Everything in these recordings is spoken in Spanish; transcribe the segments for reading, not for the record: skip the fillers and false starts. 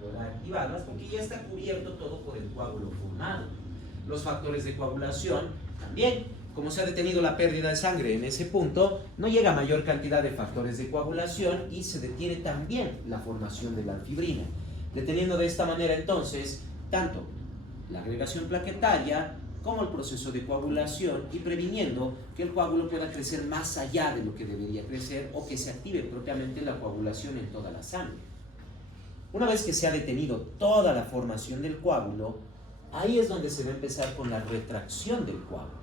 pueda activarlas porque ya está cubierto todo por el coágulo formado. Los factores de coagulación también, como se ha detenido la pérdida de sangre en ese punto, no llega a mayor cantidad de factores de coagulación y se detiene también la formación de la fibrina, deteniendo de esta manera entonces tanto la agregación plaquetaria como el proceso de coagulación y previniendo que el coágulo pueda crecer más allá de lo que debería crecer o que se active propiamente la coagulación en toda la sangre. Una vez que se ha detenido toda la formación del coágulo, ahí es donde se va a empezar con la retracción del coágulo.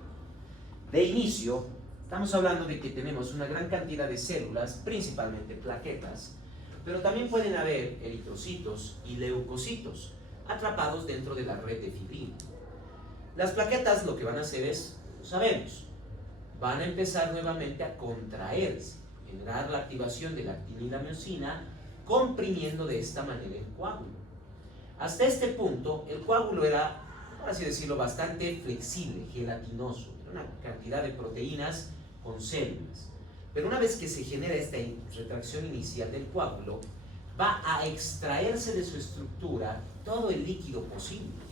De inicio, estamos hablando de que tenemos una gran cantidad de células, principalmente plaquetas, pero también pueden haber eritrocitos y leucocitos atrapados dentro de la red de fibrina. Las plaquetas lo que van a hacer es, sabemos, van a empezar nuevamente a contraerse, generar la activación de la actinidamiosina, comprimiendo de esta manera el coágulo. Hasta este punto, el coágulo era, por así decirlo, bastante flexible, gelatinoso, era una cantidad de proteínas con células. Pero una vez que se genera esta retracción inicial del coágulo, va a extraerse de su estructura todo el líquido posible.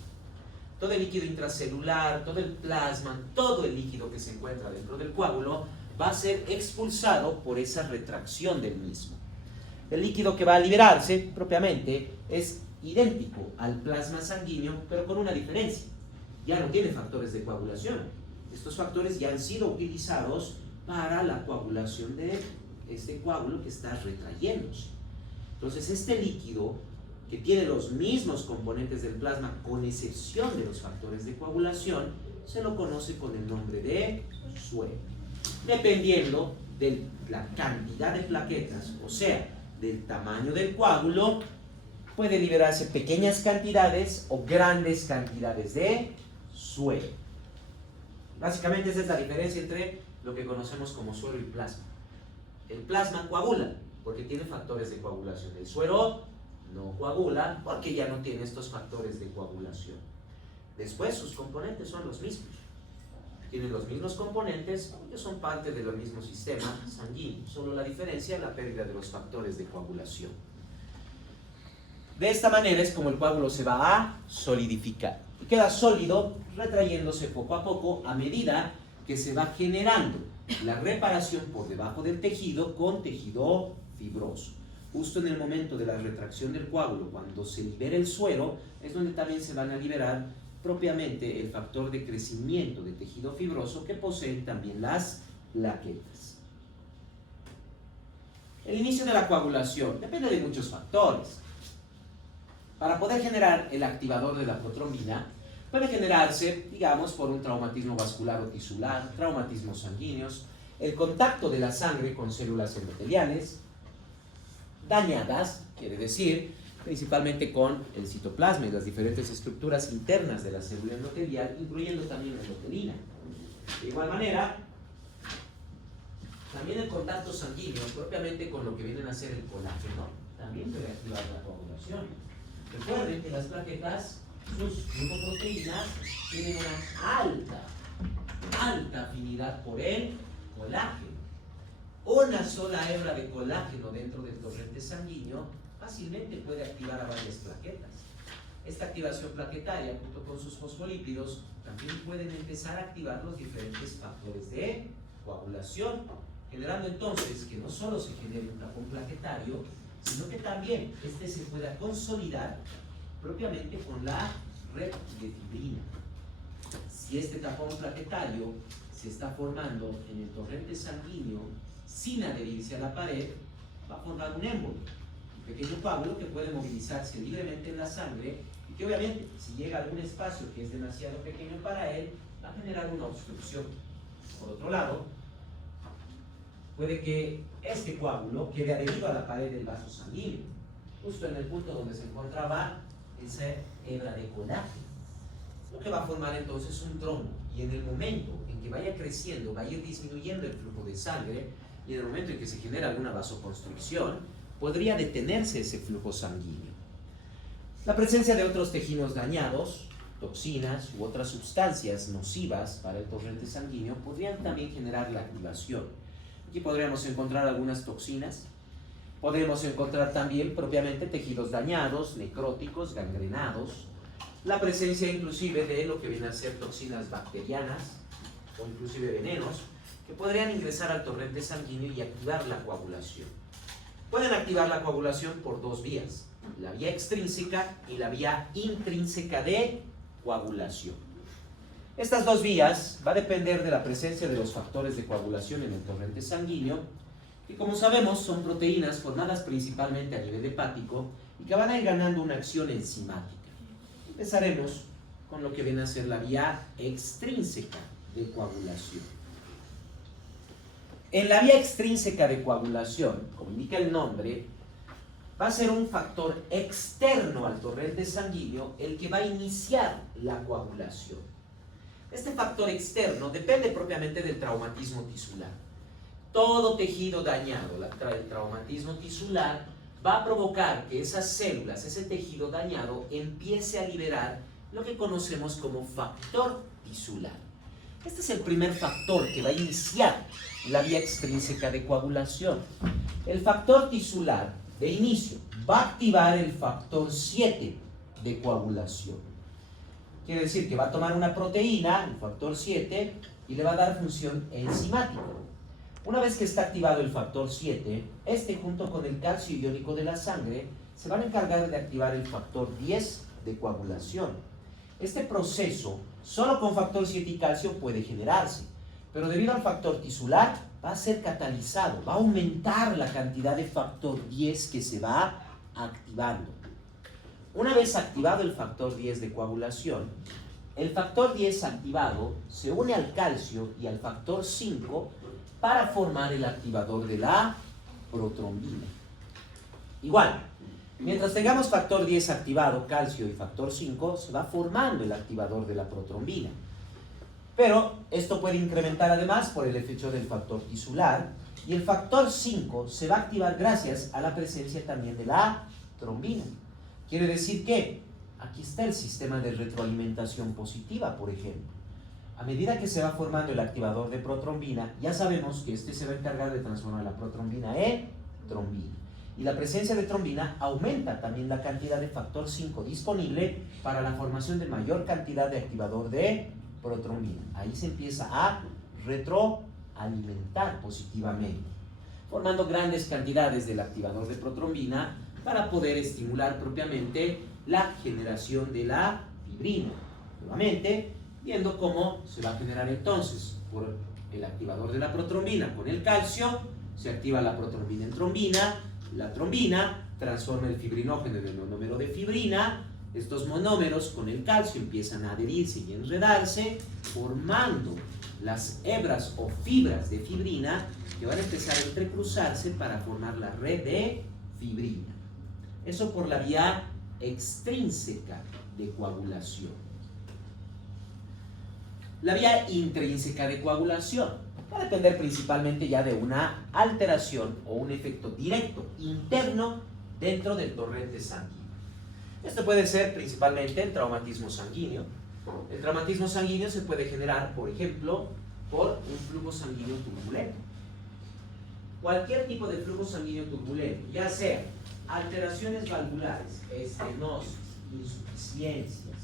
Todo el líquido intracelular, todo el plasma, todo el líquido que se encuentra dentro del coágulo va a ser expulsado por esa retracción del mismo. El líquido que va a liberarse propiamente es idéntico al plasma sanguíneo, pero con una diferencia. Ya no tiene factores de coagulación. Estos factores ya han sido utilizados para la coagulación de este coágulo que está retrayéndose. Entonces este líquido, que tiene los mismos componentes del plasma con excepción de los factores de coagulación, se lo conoce con el nombre de suero. Dependiendo de la cantidad de plaquetas, o sea, del tamaño del coágulo, puede liberarse pequeñas cantidades o grandes cantidades de suero. Básicamente esa es la diferencia entre lo que conocemos como suero y plasma. El plasma coagula porque tiene factores de coagulación. El suero no coagula porque ya no tiene estos factores de coagulación. Después sus componentes son los mismos. Tienen los mismos componentes porque son parte del mismo sistema sanguíneo. Solo la diferencia es la pérdida de los factores de coagulación. De esta manera es como el coágulo se va a solidificar. Y queda sólido, retrayéndose poco a poco a medida que se va generando la reparación por debajo del tejido con tejido fibroso. Justo en el momento de la retracción del coágulo, cuando se libera el suero, es donde también se van a liberar propiamente el factor de crecimiento de tejido fibroso que poseen también las plaquetas. El inicio de la coagulación depende de muchos factores. Para poder generar el activador de la protrombina, puede generarse, digamos, por un traumatismo vascular o tisular, traumatismos sanguíneos, el contacto de la sangre con células endoteliales dañadas, quiere decir, principalmente con el citoplasma y las diferentes estructuras internas de la célula endotelial, incluyendo también la endotelina. De igual manera, también el contacto sanguíneo, propiamente con lo que vienen a ser el colágeno, también puede activar la coagulación. Recuerden que las plaquetas, sus glicoproteínas, tienen una alta afinidad por el colágeno. Una sola hebra de colágeno dentro del torrente sanguíneo fácilmente puede activar a varias plaquetas. Esta activación plaquetaria, junto con sus fosfolípidos, también pueden empezar a activar los diferentes factores de coagulación, generando entonces que no solo se genere un tapón plaquetario, sino que también este se pueda consolidar propiamente con la red de fibrina. Si este tapón plaquetario se está formando en el torrente sanguíneo sin adherirse a la pared, va a formar un émbolo, un pequeño coágulo que puede movilizarse libremente en la sangre y que obviamente si llega a algún espacio que es demasiado pequeño para él, va a generar una obstrucción. Por otro lado, puede que este coágulo quede adherido a la pared del vaso sanguíneo, justo en el punto donde se encontraba esa hebra de colágeno, lo que va a formar entonces un trombo, y en el momento en que vaya creciendo, va a ir disminuyendo el flujo de sangre, y en el momento en que se genera alguna vasoconstricción, podría detenerse ese flujo sanguíneo. La presencia de otros tejidos dañados, toxinas u otras sustancias nocivas para el torrente sanguíneo podrían también generar la activación. Aquí podríamos encontrar algunas toxinas, Podemos encontrar también propiamente tejidos dañados, necróticos, gangrenados, la presencia inclusive de lo que vienen a ser toxinas bacterianas o inclusive venenos que podrían ingresar al torrente sanguíneo y activar la coagulación. Pueden activar la coagulación por dos vías, la vía extrínseca y la vía intrínseca de coagulación. Estas dos vías va a depender de la presencia de los factores de coagulación en el torrente sanguíneo, que como sabemos son proteínas formadas principalmente a nivel hepático y que van a ir ganando una acción enzimática. Empezaremos con lo que viene a ser la vía extrínseca de coagulación. En la vía extrínseca de coagulación, como indica el nombre, va a ser un factor externo al torrente sanguíneo el que va a iniciar la coagulación. Este factor externo depende propiamente del traumatismo tisular. Todo tejido dañado, el traumatismo tisular, va a provocar que esas células, ese tejido dañado, empiece a liberar lo que conocemos como factor tisular. Este es el primer factor que va a iniciar la vía extrínseca de coagulación. El factor tisular, de inicio, va a activar el factor 7 de coagulación. Quiere decir que va a tomar una proteína, el factor 7, y le va a dar función enzimática. Una vez que está activado el factor 7, este junto con el calcio iónico de la sangre se van a encargar de activar el factor 10 de coagulación. Este proceso solo con factor 7 y calcio puede generarse, pero debido al factor tisular va a ser catalizado, va a aumentar la cantidad de factor 10 que se va activando. Una vez activado el factor 10 de coagulación, el factor 10 activado se une al calcio y al factor 5 para formar el activador de la protrombina. Igual, mientras tengamos factor 10 activado, calcio y factor 5, se va formando el activador de la protrombina. Pero esto puede incrementar además por el efecto del factor tisular, y el factor 5 se va a activar gracias a la presencia también de la trombina. Quiere decir que aquí está el sistema de retroalimentación positiva, por ejemplo. A medida que se va formando el activador de protrombina, ya sabemos que este se va a encargar de transformar la protrombina en trombina. Y la presencia de trombina aumenta también la cantidad de factor 5 disponible para la formación de mayor cantidad de activador de protrombina. Ahí se empieza a retroalimentar positivamente, formando grandes cantidades del activador de protrombina para poder estimular propiamente la generación de la fibrina. Nuevamente, viendo cómo se va a generar entonces por el activador de la protrombina con el calcio, se activa la protrombina en trombina, la trombina transforma el fibrinógeno en el monómero de fibrina, estos monómeros con el calcio empiezan a adherirse y enredarse, formando las hebras o fibras de fibrina que van a empezar a entrecruzarse para formar la red de fibrina. Eso por la vía extrínseca de coagulación. La vía intrínseca de coagulación va a depender principalmente ya de una alteración o un efecto directo interno dentro del torrente sanguíneo. Esto puede ser principalmente el traumatismo sanguíneo. El traumatismo sanguíneo se puede generar, por ejemplo, por un flujo sanguíneo turbulento. Cualquier tipo de flujo sanguíneo turbulento, ya sea alteraciones valvulares, estenosis, insuficiencias,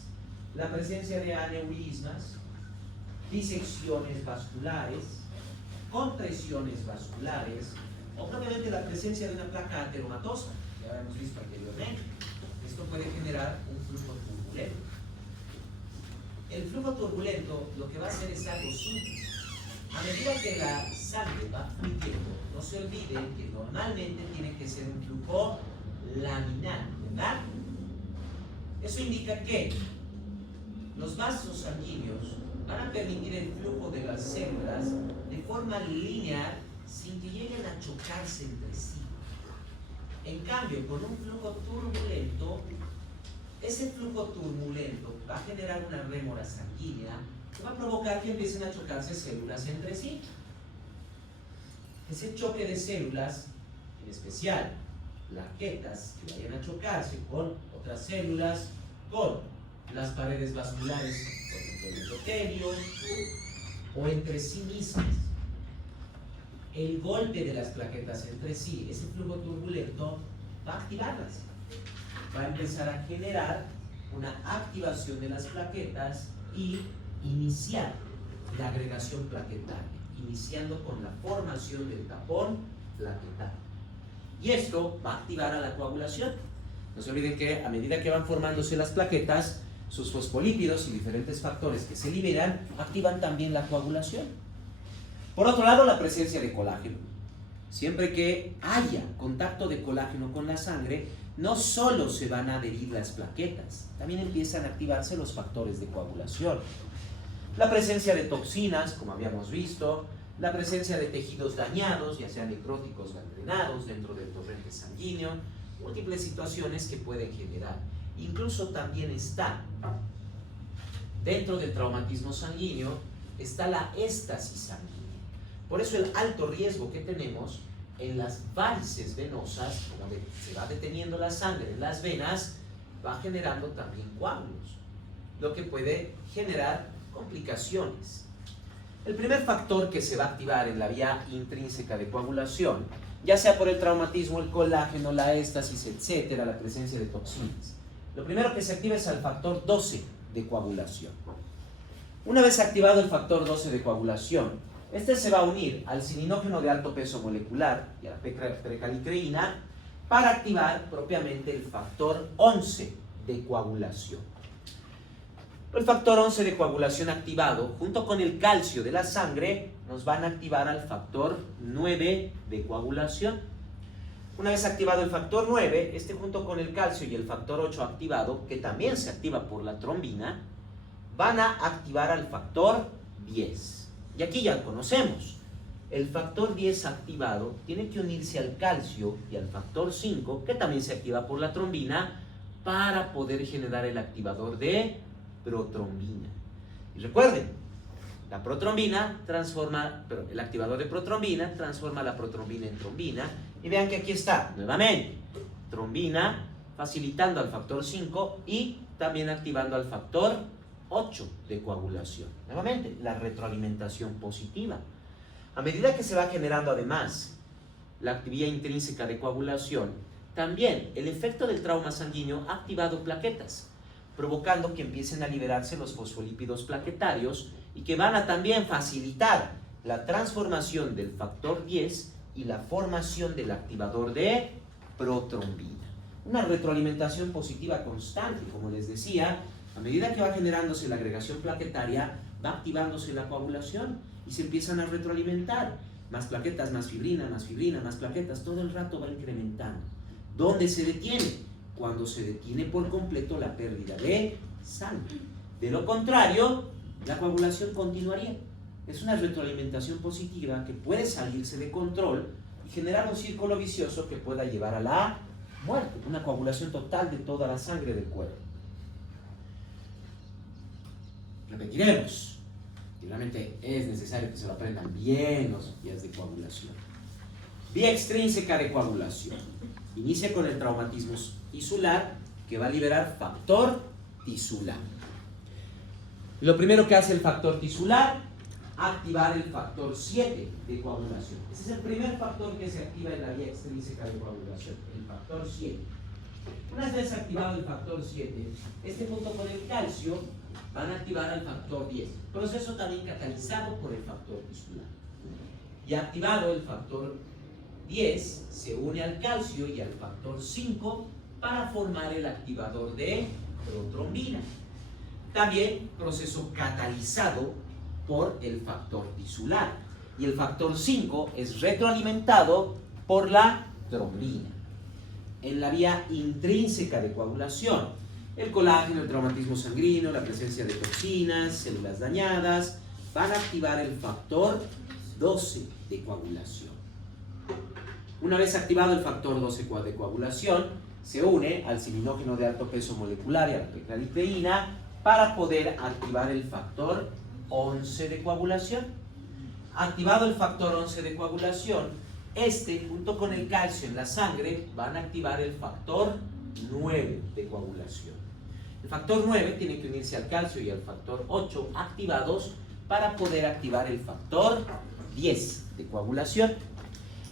la presencia de aneurismas, disecciones vasculares, compresiones vasculares, o propiamente la presencia de una placa ateromatosa, que ya hemos visto anteriormente. Esto puede generar un flujo turbulento. El flujo turbulento lo que va a hacer es algo simple. A medida que la sangre va fluyendo, no se olviden que normalmente tiene que ser un flujo laminar, ¿verdad? Eso indica que los vasos sanguíneos van a permitir el flujo de las células de forma lineal sin que lleguen a chocarse entre sí. En cambio, con un flujo turbulento, ese flujo turbulento va a generar una rémora sanguínea que va a provocar que empiecen a chocarse células entre sí. Ese choque de células, en especial plaquetas que vayan a chocarse con otras células, con las paredes vasculares, por ejemplo, el endotelio, o entre sí mismas. el golpe de las plaquetas entre sí, ese flujo turbulento, va a activarlas. Va a empezar a generar una activación de las plaquetas y iniciar la agregación plaquetaria, iniciando con la formación del tapón plaquetario. Y esto va a activar a la coagulación. No se olviden que a medida que van formándose las plaquetas, sus fosfolípidos y diferentes factores que se liberan activan también la coagulación. Por otro lado, la presencia de colágeno. Siempre que haya contacto de colágeno con la sangre, no solo se van a adherir las plaquetas, también empiezan a activarse los factores de coagulación. La presencia de toxinas, como habíamos visto, la presencia de tejidos dañados, ya sean necróticos gangrenados dentro del torrente sanguíneo, múltiples situaciones que pueden generar. Incluso también está, dentro del traumatismo sanguíneo, está la éstasis sanguínea. Por eso el alto riesgo que tenemos en las varices venosas, como se va deteniendo la sangre en las venas, va generando también coágulos, lo que puede generar complicaciones. El primer factor que se va a activar en la vía intrínseca de coagulación, ya sea por el traumatismo, el colágeno, la éstasis, etcétera, la presencia de toxinas. Lo primero que se activa es el factor 12 de coagulación. Una vez activado el factor 12 de coagulación, este se va a unir al cininógeno de alto peso molecular y a la precalicreína para activar propiamente el factor 11 de coagulación. El factor 11 de coagulación activado, junto con el calcio de la sangre, nos van a activar al factor 9 de coagulación. Una vez activado el factor 9, este junto con el calcio y el factor 8 activado, que también se activa por la trombina, van a activar al factor 10. Y aquí ya conocemos, el factor 10 activado tiene que unirse al calcio y al factor 5, que también se activa por la trombina, para poder generar el activador de protrombina. Y recuerden, la protrombina el activador de protrombina transforma la protrombina en trombina. Y vean que aquí está, nuevamente, trombina facilitando al factor 5 y también activando al factor 8 de coagulación. Nuevamente, la retroalimentación positiva. A medida que se va generando además la actividad intrínseca de coagulación, también el efecto del trauma sanguíneo ha activado plaquetas, provocando que empiecen a liberarse los fosfolípidos plaquetarios y que van a también facilitar la transformación del factor 10 y la formación del activador de protrombina. Una retroalimentación positiva constante, como les decía, a medida que va generándose la agregación plaquetaria, va activándose la coagulación y se empiezan a retroalimentar. Más plaquetas, más fibrina, más plaquetas, todo el rato va incrementando. ¿Dónde se detiene? Cuando se detiene por completo la pérdida de sangre. De lo contrario, la coagulación continuaría. Es una retroalimentación positiva que puede salirse de control y generar un círculo vicioso que pueda llevar a la muerte, una coagulación total de toda la sangre del cuerpo. Repetiremos. Y realmente es necesario que se lo aprendan bien los vías de coagulación. Vía extrínseca de coagulación. Inicia con el traumatismo tisular, que va a liberar factor tisular. Lo primero que hace el factor tisular, activar el factor 7 de coagulación. Ese es el primer factor que se activa en la vía extrínseca de coagulación, el factor 7. Una vez activado el factor 7, este junto con el calcio van a activar al factor 10, proceso también catalizado por el factor tisular. Y activado el factor 10, se une al calcio y al factor 5 para formar el activador de protrombina. También proceso catalizado por el factor tisular. Y el factor 5 es retroalimentado por la trombina. En la vía intrínseca de coagulación, el colágeno, el traumatismo sanguíneo, la presencia de toxinas, células dañadas, van a activar el factor 12 de coagulación. Una vez activado el factor 12 de coagulación, se une al cininógeno de alto peso molecular y a la precalicreína para poder activar el factor 11 de coagulación. Activado el factor 11 de coagulación, este junto con el calcio en la sangre van a activar el factor 9 de coagulación. El factor 9 tiene que unirse al calcio y al factor 8 activados para poder activar el factor 10 de coagulación.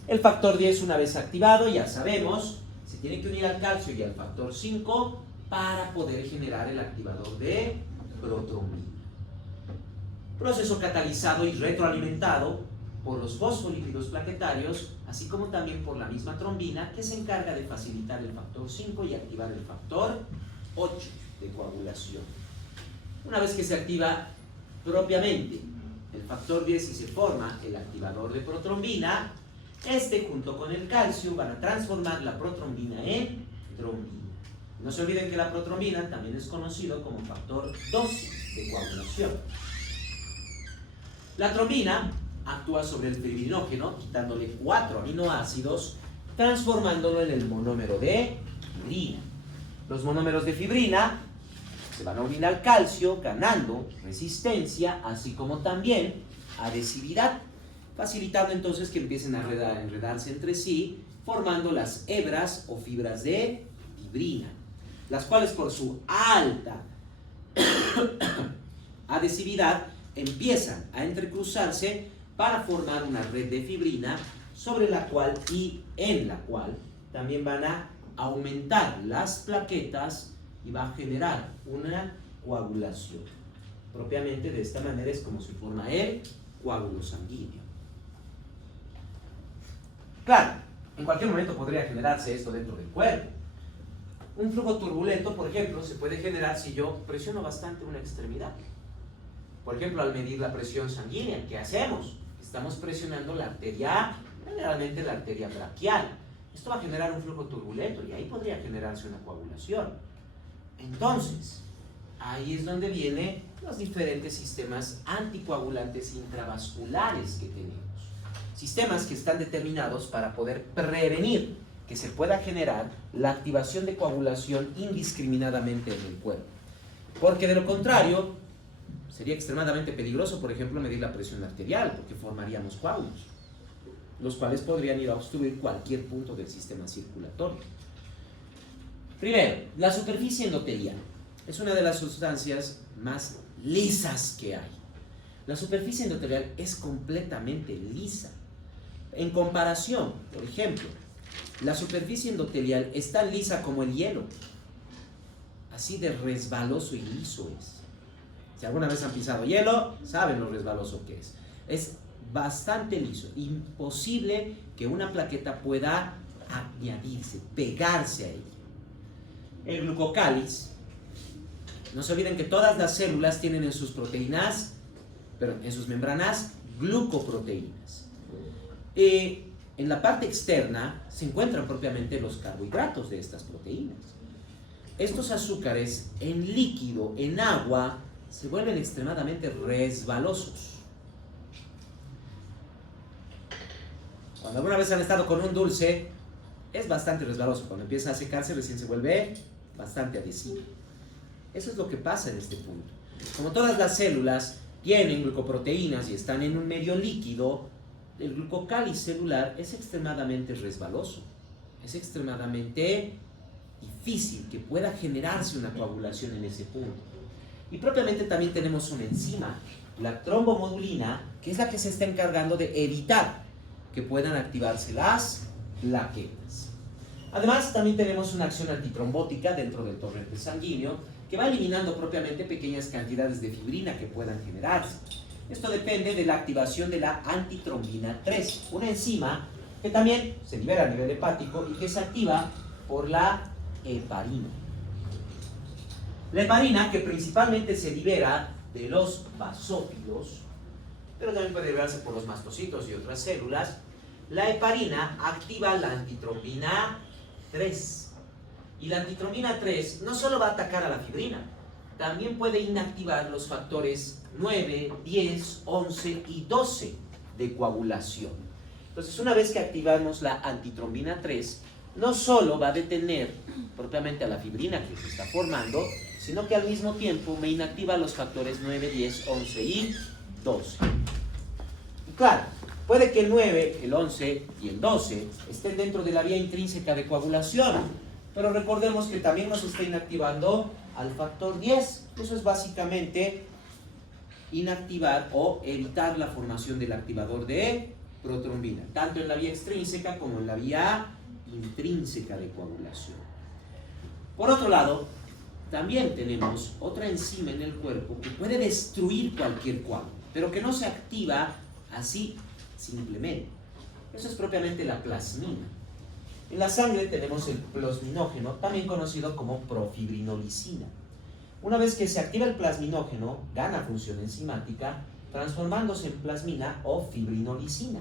El factor 10, una vez activado, ya sabemos, se tiene que unir al calcio y al factor 5 para poder generar el activador de protrombina. Proceso catalizado y retroalimentado por los fosfolípidos plaquetarios, así como también por la misma trombina, que se encarga de facilitar el factor 5 y activar el factor 8 de coagulación. Una vez que se activa propiamente el factor 10 y se forma el activador de protrombina, este junto con el calcio van a transformar la protrombina en trombina. No se olviden que la protrombina también es conocido como factor 12 de coagulación. La trombina actúa sobre el fibrinógeno, quitándole 4 aminoácidos, transformándolo en el monómero de fibrina. Los monómeros de fibrina se van a unir al calcio, ganando resistencia, así como también adhesividad, facilitando entonces que empiecen a enredarse entre sí, formando las hebras o fibras de fibrina, las cuales por su alta adhesividad empiezan a entrecruzarse para formar una red de fibrina sobre la cual y en la cual también van a aumentar las plaquetas y va a generar una coagulación. Propiamente de esta manera es como se forma el coágulo sanguíneo. Claro, en cualquier momento podría generarse esto dentro del cuerpo. Un flujo turbulento, por ejemplo, se puede generar si yo presiono bastante una extremidad. Por ejemplo, al medir la presión sanguínea, ¿qué hacemos? Estamos presionando la arteria, generalmente la arteria braquial. Esto va a generar un flujo turbulento y ahí podría generarse una coagulación. Entonces, ahí es donde vienen los diferentes sistemas anticoagulantes intravasculares que tenemos. Sistemas que están determinados para poder prevenir que se pueda generar la activación de coagulación indiscriminadamente en el cuerpo. Porque de lo contrario, sería extremadamente peligroso, por ejemplo, medir la presión arterial, porque formaríamos coágulos, los cuales podrían ir a obstruir cualquier punto del sistema circulatorio. Primero, la superficie endotelial es una de las sustancias más lisas que hay. La superficie endotelial es completamente lisa. En comparación, por ejemplo, la superficie endotelial es tan lisa como el hielo. Así de resbaloso y liso es. Si alguna vez han pisado hielo, saben lo resbaloso que es. Es bastante liso. Imposible que una plaqueta pueda añadirse, pegarse a ella. El glucocáliz, no se olviden que todas las células tienen en sus proteínas, pero en sus membranas, glucoproteínas. En la parte externa se encuentran propiamente los carbohidratos de estas proteínas. Estos azúcares en líquido, en agua, se vuelven extremadamente resbalosos. Cuando alguna vez han estado con un dulce, es bastante resbaloso. Cuando empieza a secarse, recién se vuelve bastante adhesivo. Eso es lo que pasa en este punto. Como todas las células tienen glucoproteínas y están en un medio líquido, el glucocáliz celular es extremadamente resbaloso. Es extremadamente difícil que pueda generarse una coagulación en ese punto. Y propiamente también tenemos una enzima, la trombomodulina, que es la que se está encargando de evitar que puedan activarse las plaquetas. Además, también tenemos una acción antitrombótica dentro del torrente sanguíneo que va eliminando propiamente pequeñas cantidades de fibrina que puedan generarse. Esto depende de la activación de la antitrombina 3, una enzima que también se libera a nivel hepático y que se activa por la heparina. La heparina, que principalmente se libera de los basófilos, pero también puede liberarse por los mastocitos y otras células. La heparina activa la antitrombina 3. Y la antitrombina 3 no solo va a atacar a la fibrina, también puede inactivar los factores 9, 10, 11 y 12 de coagulación. Entonces, una vez que activamos la antitrombina 3, no solo va a detener propiamente a la fibrina que se está formando, sino que al mismo tiempo me inactiva los factores 9, 10, 11 y 12. Y claro, puede que el 9, el 11 y el 12 estén dentro de la vía intrínseca de coagulación, pero recordemos que también nos está inactivando al factor 10. Eso es básicamente inactivar o evitar la formación del activador de protrombina, tanto en la vía extrínseca como en la vía intrínseca de coagulación. Por otro lado, también tenemos otra enzima en el cuerpo que puede destruir cualquier coágulo, pero que no se activa así simplemente. Eso es propiamente la plasmina. En la sangre tenemos el plasminógeno, también conocido como profibrinolicina. Una vez que se activa el plasminógeno, gana función enzimática, transformándose en plasmina o fibrinolicina.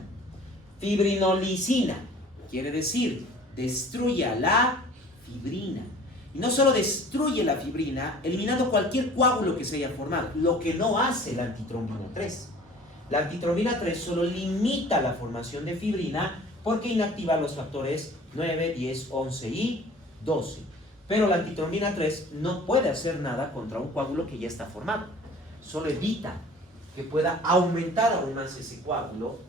Fibrinolicina quiere decir destruye a la fibrina. Y no solo destruye la fibrina, eliminando cualquier coágulo que se haya formado, lo que no hace la antitrombina 3. La antitrombina 3 solo limita la formación de fibrina porque inactiva los factores 9, 10, 11 y 12. Pero la antitrombina 3 no puede hacer nada contra un coágulo que ya está formado. Solo evita que pueda aumentar aún más ese coágulo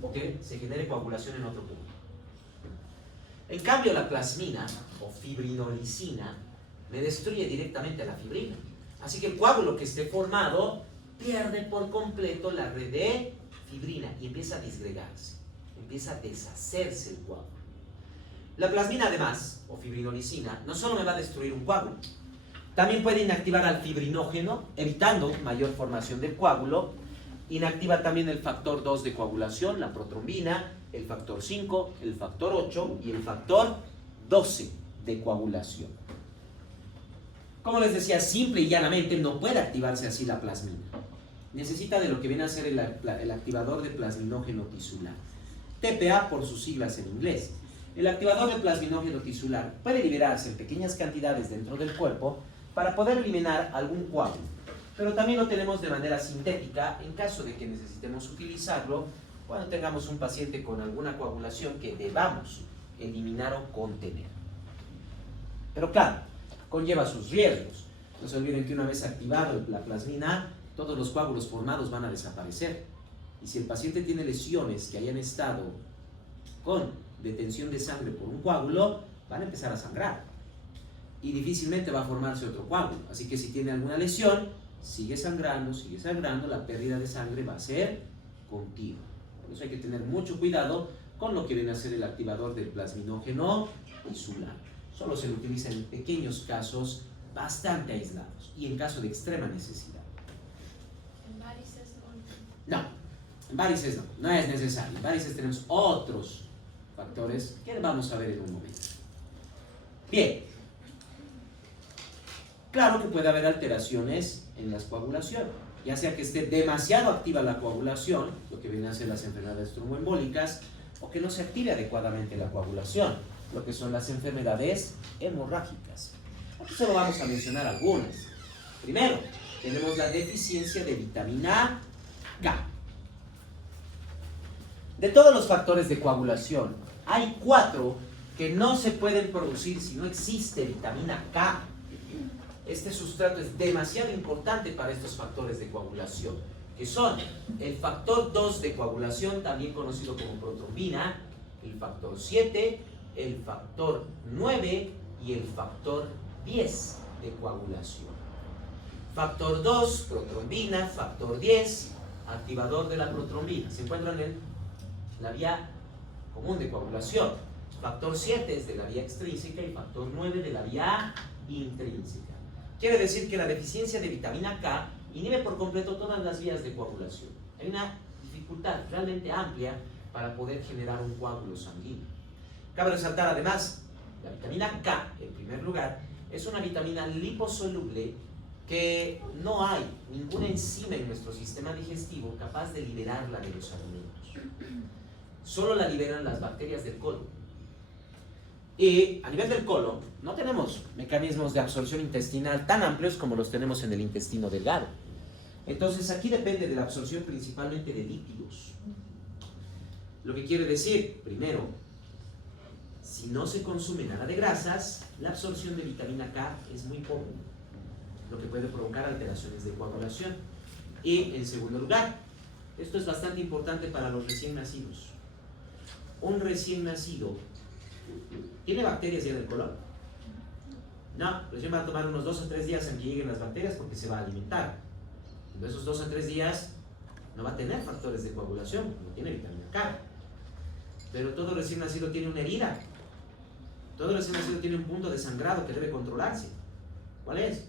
o que se genere coagulación en otro punto. En cambio, la plasmina o fibrinolicina le destruye directamente a la fibrina. Así que el coágulo que esté formado pierde por completo la red de fibrina y empieza a disgregarse, empieza a deshacerse el coágulo. La plasmina además, o fibrinolicina, no solo me va a destruir un coágulo, también puede inactivar al fibrinógeno, evitando mayor formación del coágulo. Inactiva también el factor 2 de coagulación, la protrombina, el factor 5, el factor 8 y el factor 12 de coagulación. Como les decía, simple y llanamente no puede activarse así la plasmina. Necesita de lo que viene a ser el activador de plasminógeno tisular. TPA por sus siglas en inglés. El activador de plasminógeno tisular puede liberarse en pequeñas cantidades dentro del cuerpo para poder eliminar algún coágulo, pero también lo tenemos de manera sintética en caso de que necesitemos utilizarlo cuando tengamos un paciente con alguna coagulación que debamos eliminar o contener. Pero claro, conlleva sus riesgos. No se olviden que una vez activado la plasmina, todos los coágulos formados van a desaparecer. Y si el paciente tiene lesiones que hayan estado con detención de sangre por un coágulo, van a empezar a sangrar. Y difícilmente va a formarse otro coágulo. Así que si tiene alguna lesión, sigue sangrando, la pérdida de sangre va a ser continua. Por eso hay que tener mucho cuidado con lo que viene a ser el activador del plasminógeno tisular. Solo se lo utiliza en pequeños casos bastante aislados y en caso de extrema necesidad. ¿En varices no? No, en varices no es necesario. En varices tenemos otros factores que vamos a ver en un momento. Bien, claro que puede haber alteraciones en la coagulación, ya sea que esté demasiado activa la coagulación, lo que vienen a ser las enfermedades tromboembólicas, o que no se active adecuadamente la coagulación, lo que son las enfermedades hemorrágicas. Aquí solo vamos a mencionar algunas. Primero, tenemos la deficiencia de vitamina K. De todos los factores de coagulación, hay 4 que no se pueden producir si no existe vitamina K. Este sustrato es demasiado importante para estos factores de coagulación, que son el factor 2 de coagulación, también conocido como protrombina, el factor 7, el factor 9 y el factor 10 de coagulación. Factor 2, protrombina, factor 10, activador de la protrombina. Se encuentran en la vía común de coagulación. Factor 7 es de la vía extrínseca y factor 9 de la vía intrínseca. Quiere decir que la deficiencia de vitamina K inhibe por completo todas las vías de coagulación. Hay una dificultad realmente amplia para poder generar un coágulo sanguíneo. Cabe resaltar además, la vitamina K, en primer lugar, es una vitamina liposoluble que no hay ninguna enzima en nuestro sistema digestivo capaz de liberarla de los alimentos. Solo la liberan las bacterias del colon. Y a nivel del colon, no tenemos mecanismos de absorción intestinal tan amplios como los tenemos en el intestino delgado. Entonces aquí depende de la absorción principalmente de lípidos. Lo que quiere decir, primero, si no se consume nada de grasas, la absorción de vitamina K es muy poca, lo que puede provocar alteraciones de coagulación. Y en segundo lugar, esto es bastante importante para los recién nacidos. Un recién nacido ¿tiene bacterias ya en el colon? No, recién va a tomar unos 2 o 3 días en que lleguen las bacterias porque se va a alimentar. En esos 2 a 3 días no va a tener factores de coagulación, no tiene vitamina K. Pero todo recién nacido tiene una herida. Todo recién nacido tiene un punto de sangrado que debe controlarse. ¿Cuál es?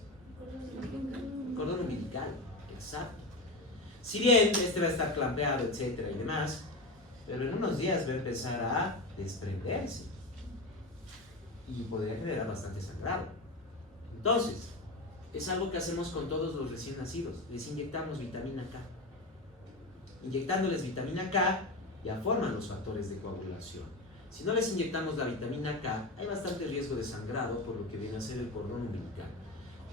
El cordón umbilical. Exacto. Si bien este va a estar clampeado, etcétera y demás, pero en unos días va a empezar a desprenderse y podría generar bastante sangrado. Entonces, es algo que hacemos con todos los recién nacidos. Les inyectamos vitamina K. Inyectándoles vitamina K ya forman los factores de coagulación. Si no les inyectamos la vitamina K, hay bastante riesgo de sangrado por lo que viene a ser el cordón umbilical.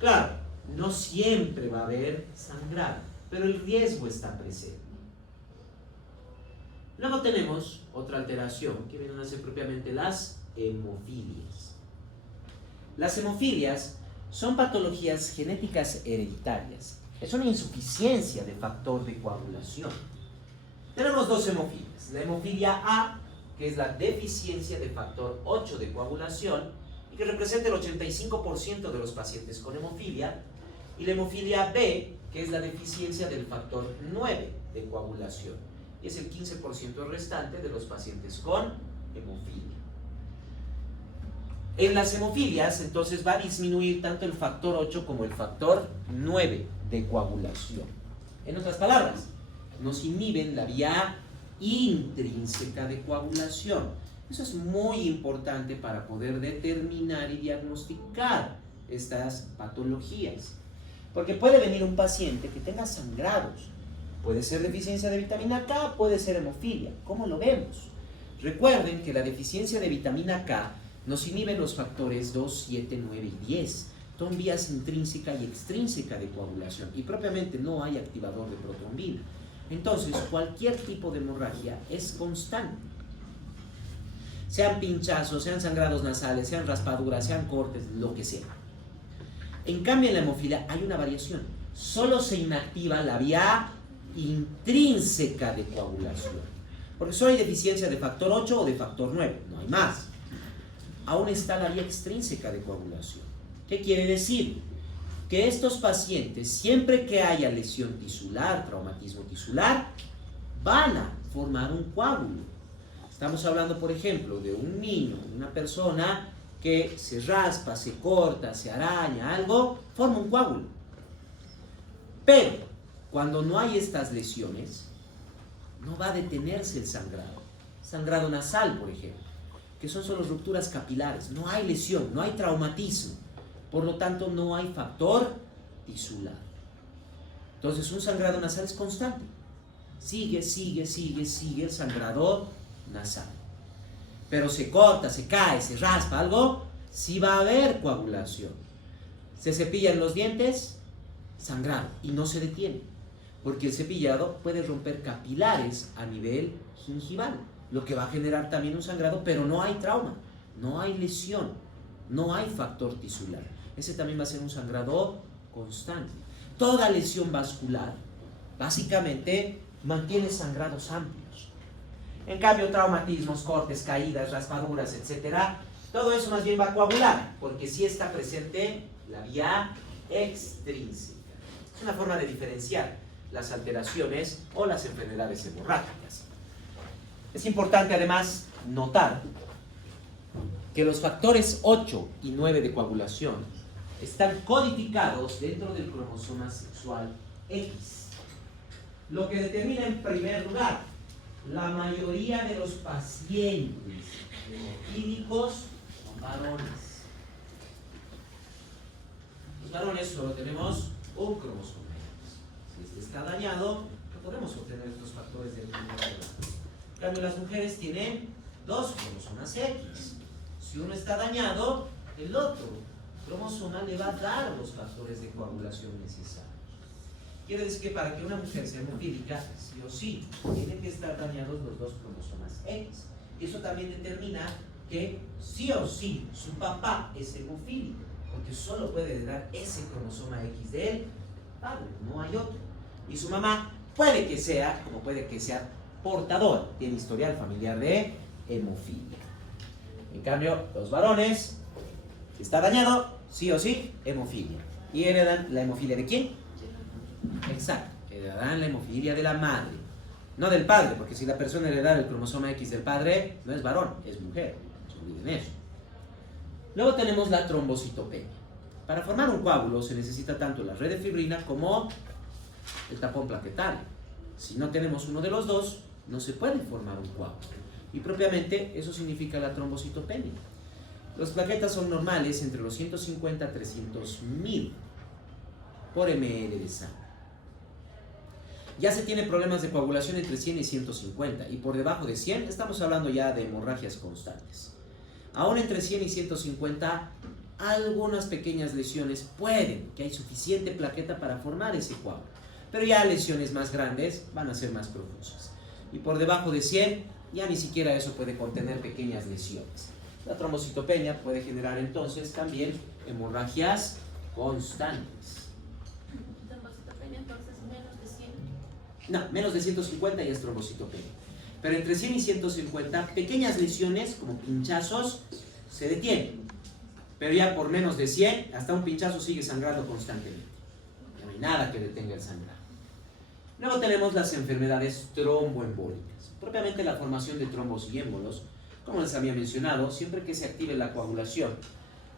Claro, no siempre va a haber sangrado, pero el riesgo está presente. Luego tenemos otra alteración que vienen a ser propiamente las hemofilias. Las hemofilias son patologías genéticas hereditarias. Es una insuficiencia de factor de coagulación. Tenemos dos hemofilias. La hemofilia A, que es la deficiencia de factor 8 de coagulación y que representa el 85% de los pacientes con hemofilia, y la hemofilia B, que es la deficiencia del factor 9 de coagulación y es el 15% restante de los pacientes con hemofilia. En las hemofilias, entonces, va a disminuir tanto el factor 8 como el factor 9 de coagulación. En otras palabras, nos inhiben la vía intrínseca de coagulación. Eso es muy importante para poder determinar y diagnosticar estas patologías. Porque puede venir un paciente que tenga sangrados. Puede ser deficiencia de vitamina K, puede ser hemofilia. ¿Cómo lo vemos? Recuerden que la deficiencia de vitamina K nos inhibe los factores 2, 7, 9 y 10. Son vías intrínseca y extrínseca de coagulación y propiamente no hay activador de protrombina. Entonces, cualquier tipo de hemorragia es constante. Sean pinchazos, sean sangrados nasales, sean raspaduras, sean cortes, lo que sea. En cambio, en la hemofilia hay una variación. Solo se inactiva la vía intrínseca de coagulación. Porque solo hay deficiencia de factor 8 o de factor 9, no hay más. Aún está la vía extrínseca de coagulación. ¿Qué quiere decir? Que estos pacientes, siempre que haya lesión tisular, traumatismo tisular, van a formar un coágulo. Estamos hablando, por ejemplo, de un niño, una persona que se raspa, se corta, se araña, algo, forma un coágulo. Pero, cuando no hay estas lesiones, no va a detenerse el sangrado. Sangrado nasal, por ejemplo, que son solo rupturas capilares. No hay lesión, no hay traumatismo. Por lo tanto, no hay factor tisular. Entonces, un sangrado nasal es constante. Sigue el sangrado nasal. Pero se corta, se cae, se raspa algo, sí va a haber coagulación. Se cepillan los dientes, sangrado, y no se detiene. Porque el cepillado puede romper capilares a nivel gingival, lo que va a generar también un sangrado, pero no hay trauma, no hay lesión, no hay factor tisular. Ese también va a ser un sangrado constante. Toda lesión vascular, básicamente, mantiene sangrados amplios. En cambio, traumatismos, cortes, caídas, raspaduras, etcétera, todo eso más bien va a coagular, porque sí está presente la vía extrínseca. Es una forma de diferenciar las alteraciones o las enfermedades hemorrágicas. Es importante además notar que los factores 8 y 9 de coagulación están codificados dentro del cromosoma sexual X, lo que determina en primer lugar la mayoría de los pacientes hemofílicos son varones. Los varones solo tenemos un cromosoma X. Si este está dañado, no podemos obtener estos factores del primer grado. En cambio, las mujeres tienen dos cromosomas X. Si uno está dañado, el otro cromosoma le va a dar los factores de coagulación necesarios. Quiere decir que para que una mujer sea hemofílica, sí o sí, tienen que estar dañados los dos cromosomas X. Y eso también determina que sí o sí su papá es hemofílico, porque solo puede heredar ese cromosoma X de él, padre, no hay otro. Y su mamá puede que sea, como puede que sea portador, tiene historial familiar de hemofilia. En cambio, los varones, si está dañado, sí o sí, hemofilia. ¿Y heredan la hemofilia de quién? Exacto. Exacto, heredarán la hemofilia de la madre, no del padre, porque si la persona hereda el cromosoma X del padre, no es varón, es mujer, no se olviden eso. Luego tenemos la trombocitopenia. Para formar un coágulo se necesita tanto la red de fibrina como el tapón plaquetario. Si no tenemos uno de los dos, no se puede formar un coágulo. Y propiamente eso significa la trombocitopenia. Las plaquetas son normales entre los 150 a 300.000 por ml de sangre. Ya se tiene problemas de coagulación entre 100 y 150, y por debajo de 100 estamos hablando ya de hemorragias constantes. Aún entre 100 y 150, algunas pequeñas lesiones pueden, que hay suficiente plaqueta para formar ese coágulo, pero ya lesiones más grandes van a ser más profusas. Y por debajo de 100, ya ni siquiera eso puede contener pequeñas lesiones. La trombocitopenia puede generar entonces también hemorragias constantes. Trombocitopenia entonces menos de 100. No, menos de 150 ya es trombocitopenia. Pero entre 100 y 150, pequeñas lesiones como pinchazos se detienen. Pero ya por menos de 100, hasta un pinchazo sigue sangrando constantemente. No hay nada que detenga el sangrado. Luego tenemos las enfermedades tromboembólicas. Propiamente la formación de trombos y émbolos, como les había mencionado, siempre que se active la coagulación.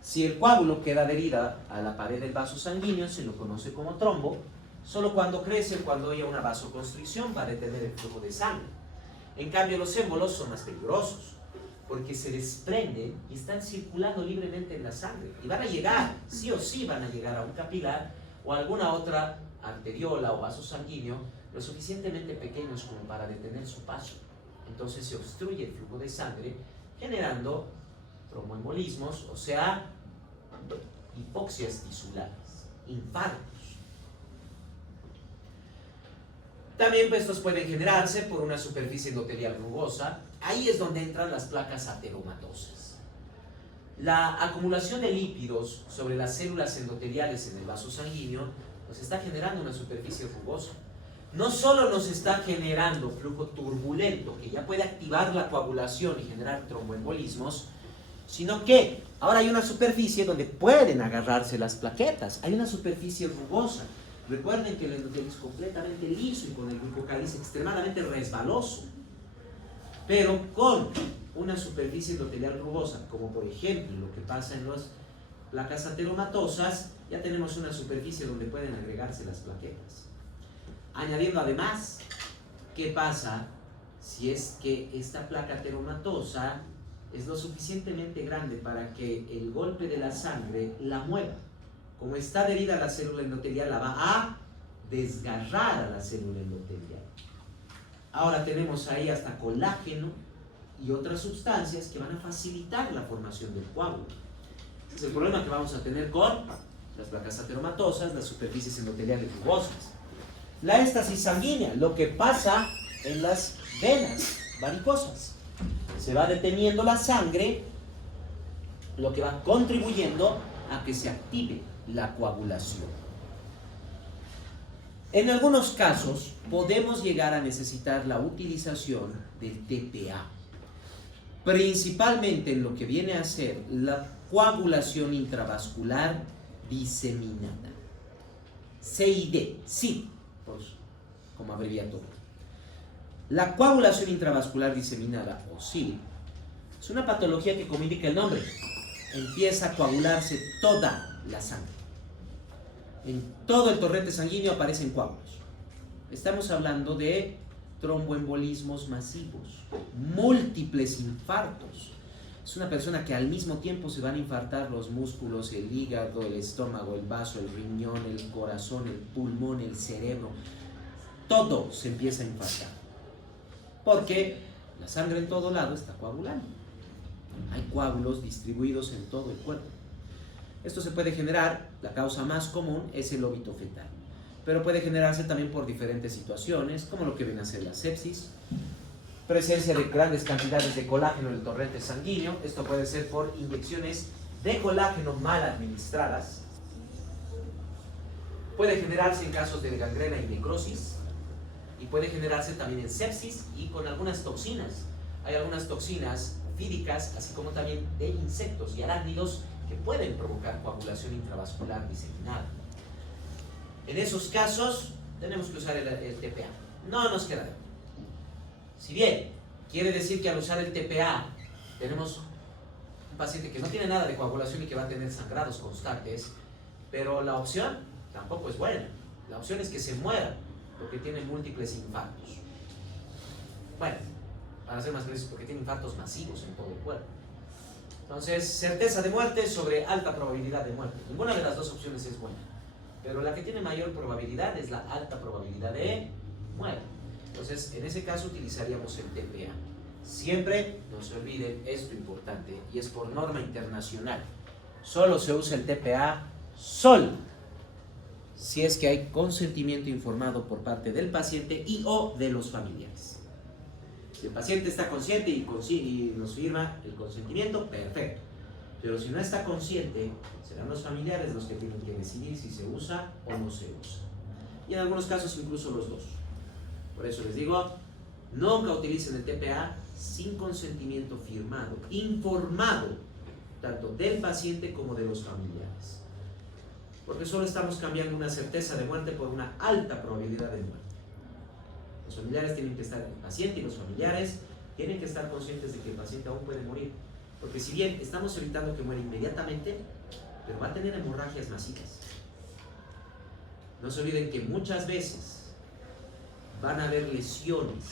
Si el coágulo queda adherido a la pared del vaso sanguíneo, se lo conoce como trombo. Solo cuando crece, cuando haya una vasoconstricción, va a detener el flujo de sangre. En cambio, los émbolos son más peligrosos, porque se desprenden y están circulando libremente en la sangre. Y van a llegar, sí o sí van a llegar a un capilar o a alguna otra arteriola o vaso sanguíneo lo suficientemente pequeños como para detener su paso. Entonces se obstruye el flujo de sangre, generando tromboembolismos, o sea, hipoxias tisulares, infartos. También pues, estos pueden generarse por una superficie endotelial rugosa. Ahí es donde entran las placas ateromatosas. La acumulación de lípidos sobre las células endoteliales en el vaso sanguíneo nos está generando una superficie rugosa. No solo nos está generando flujo turbulento, que ya puede activar la coagulación y generar tromboembolismos, sino que ahora hay una superficie donde pueden agarrarse las plaquetas. Hay una superficie rugosa. Recuerden que el endotelio es completamente liso y con el glucocálice extremadamente resbaloso. Pero con una superficie endotelial rugosa, como por ejemplo lo que pasa en las placas ateromatosas, ya tenemos una superficie donde pueden agregarse las plaquetas. Añadiendo además, ¿qué pasa si es que esta placa ateromatosa es lo suficientemente grande para que el golpe de la sangre la mueva? Como está adherida a la célula endotelial, la va a desgarrar a la célula endotelial. Ahora tenemos ahí hasta colágeno y otras sustancias que van a facilitar la formación del coágulo. Ese es el problema que vamos a tener con las placas ateromatosas, las superficies endoteliales rugosas. La éstasis sanguínea, lo que pasa en las venas varicosas. Se va deteniendo la sangre, lo que va contribuyendo a que se active la coagulación. En algunos casos podemos llegar a necesitar la utilización del TPA, principalmente en lo que viene a ser la coagulación intravascular diseminada, CID, sí, pues, como abreviatura. La coagulación intravascular diseminada, o CID, es una patología que, como indica el nombre, empieza a coagularse toda la sangre. En todo el torrente sanguíneo aparecen coágulos. Estamos hablando de tromboembolismos masivos, múltiples infartos. Es una persona que al mismo tiempo se van a infartar los músculos, el hígado, el estómago, el vaso, el riñón, el corazón, el pulmón, el cerebro. Todo se empieza a infartar. Porque la sangre en todo lado está coagulando. Hay coágulos distribuidos en todo el cuerpo. Esto se puede generar, la causa más común es el óbito fetal, pero puede generarse también por diferentes situaciones, como lo que viene a ser la sepsis, presencia de grandes cantidades de colágeno en el torrente sanguíneo. Esto puede ser por inyecciones de colágeno mal administradas. Puede generarse en casos de gangrena y necrosis, y puede generarse también en sepsis y con algunas toxinas. Hay algunas toxinas fídicas, así como también de insectos y arácnidos, que pueden provocar coagulación intravascular diseminada. En esos casos tenemos que usar el TPA. No nos queda de otra. Si bien quiere decir que al usar el TPA tenemos un paciente que no tiene nada de coagulación y que va a tener sangrados constantes, pero la opción tampoco es buena. La opción es que se muera porque tiene múltiples infartos. Bueno, para ser más precisos, porque tiene infartos masivos en todo el cuerpo. Entonces, certeza de muerte sobre alta probabilidad de muerte. Ninguna de las dos opciones es buena, pero la que tiene mayor probabilidad es la alta probabilidad de muerte. Entonces, en ese caso utilizaríamos el TPA. Siempre, no se olviden, esto importante, y es por norma internacional. Solo se usa el TPA solo si es que hay consentimiento informado por parte del paciente y o de los familiares. Si el paciente está consciente y nos firma el consentimiento, perfecto. Pero si no está consciente, serán los familiares los que tienen que decidir si se usa o no se usa. Y en algunos casos incluso los dos. Por eso les digo, nunca utilicen el TPA sin consentimiento firmado, informado, tanto del paciente como de los familiares. Porque solo estamos cambiando una certeza de muerte por una alta probabilidad de muerte. Los familiares tienen que estar, el paciente y los familiares tienen que estar conscientes de que el paciente aún puede morir. Porque si bien estamos evitando que muera inmediatamente, pero va a tener hemorragias masivas. No se olviden que muchas veces van a haber lesiones.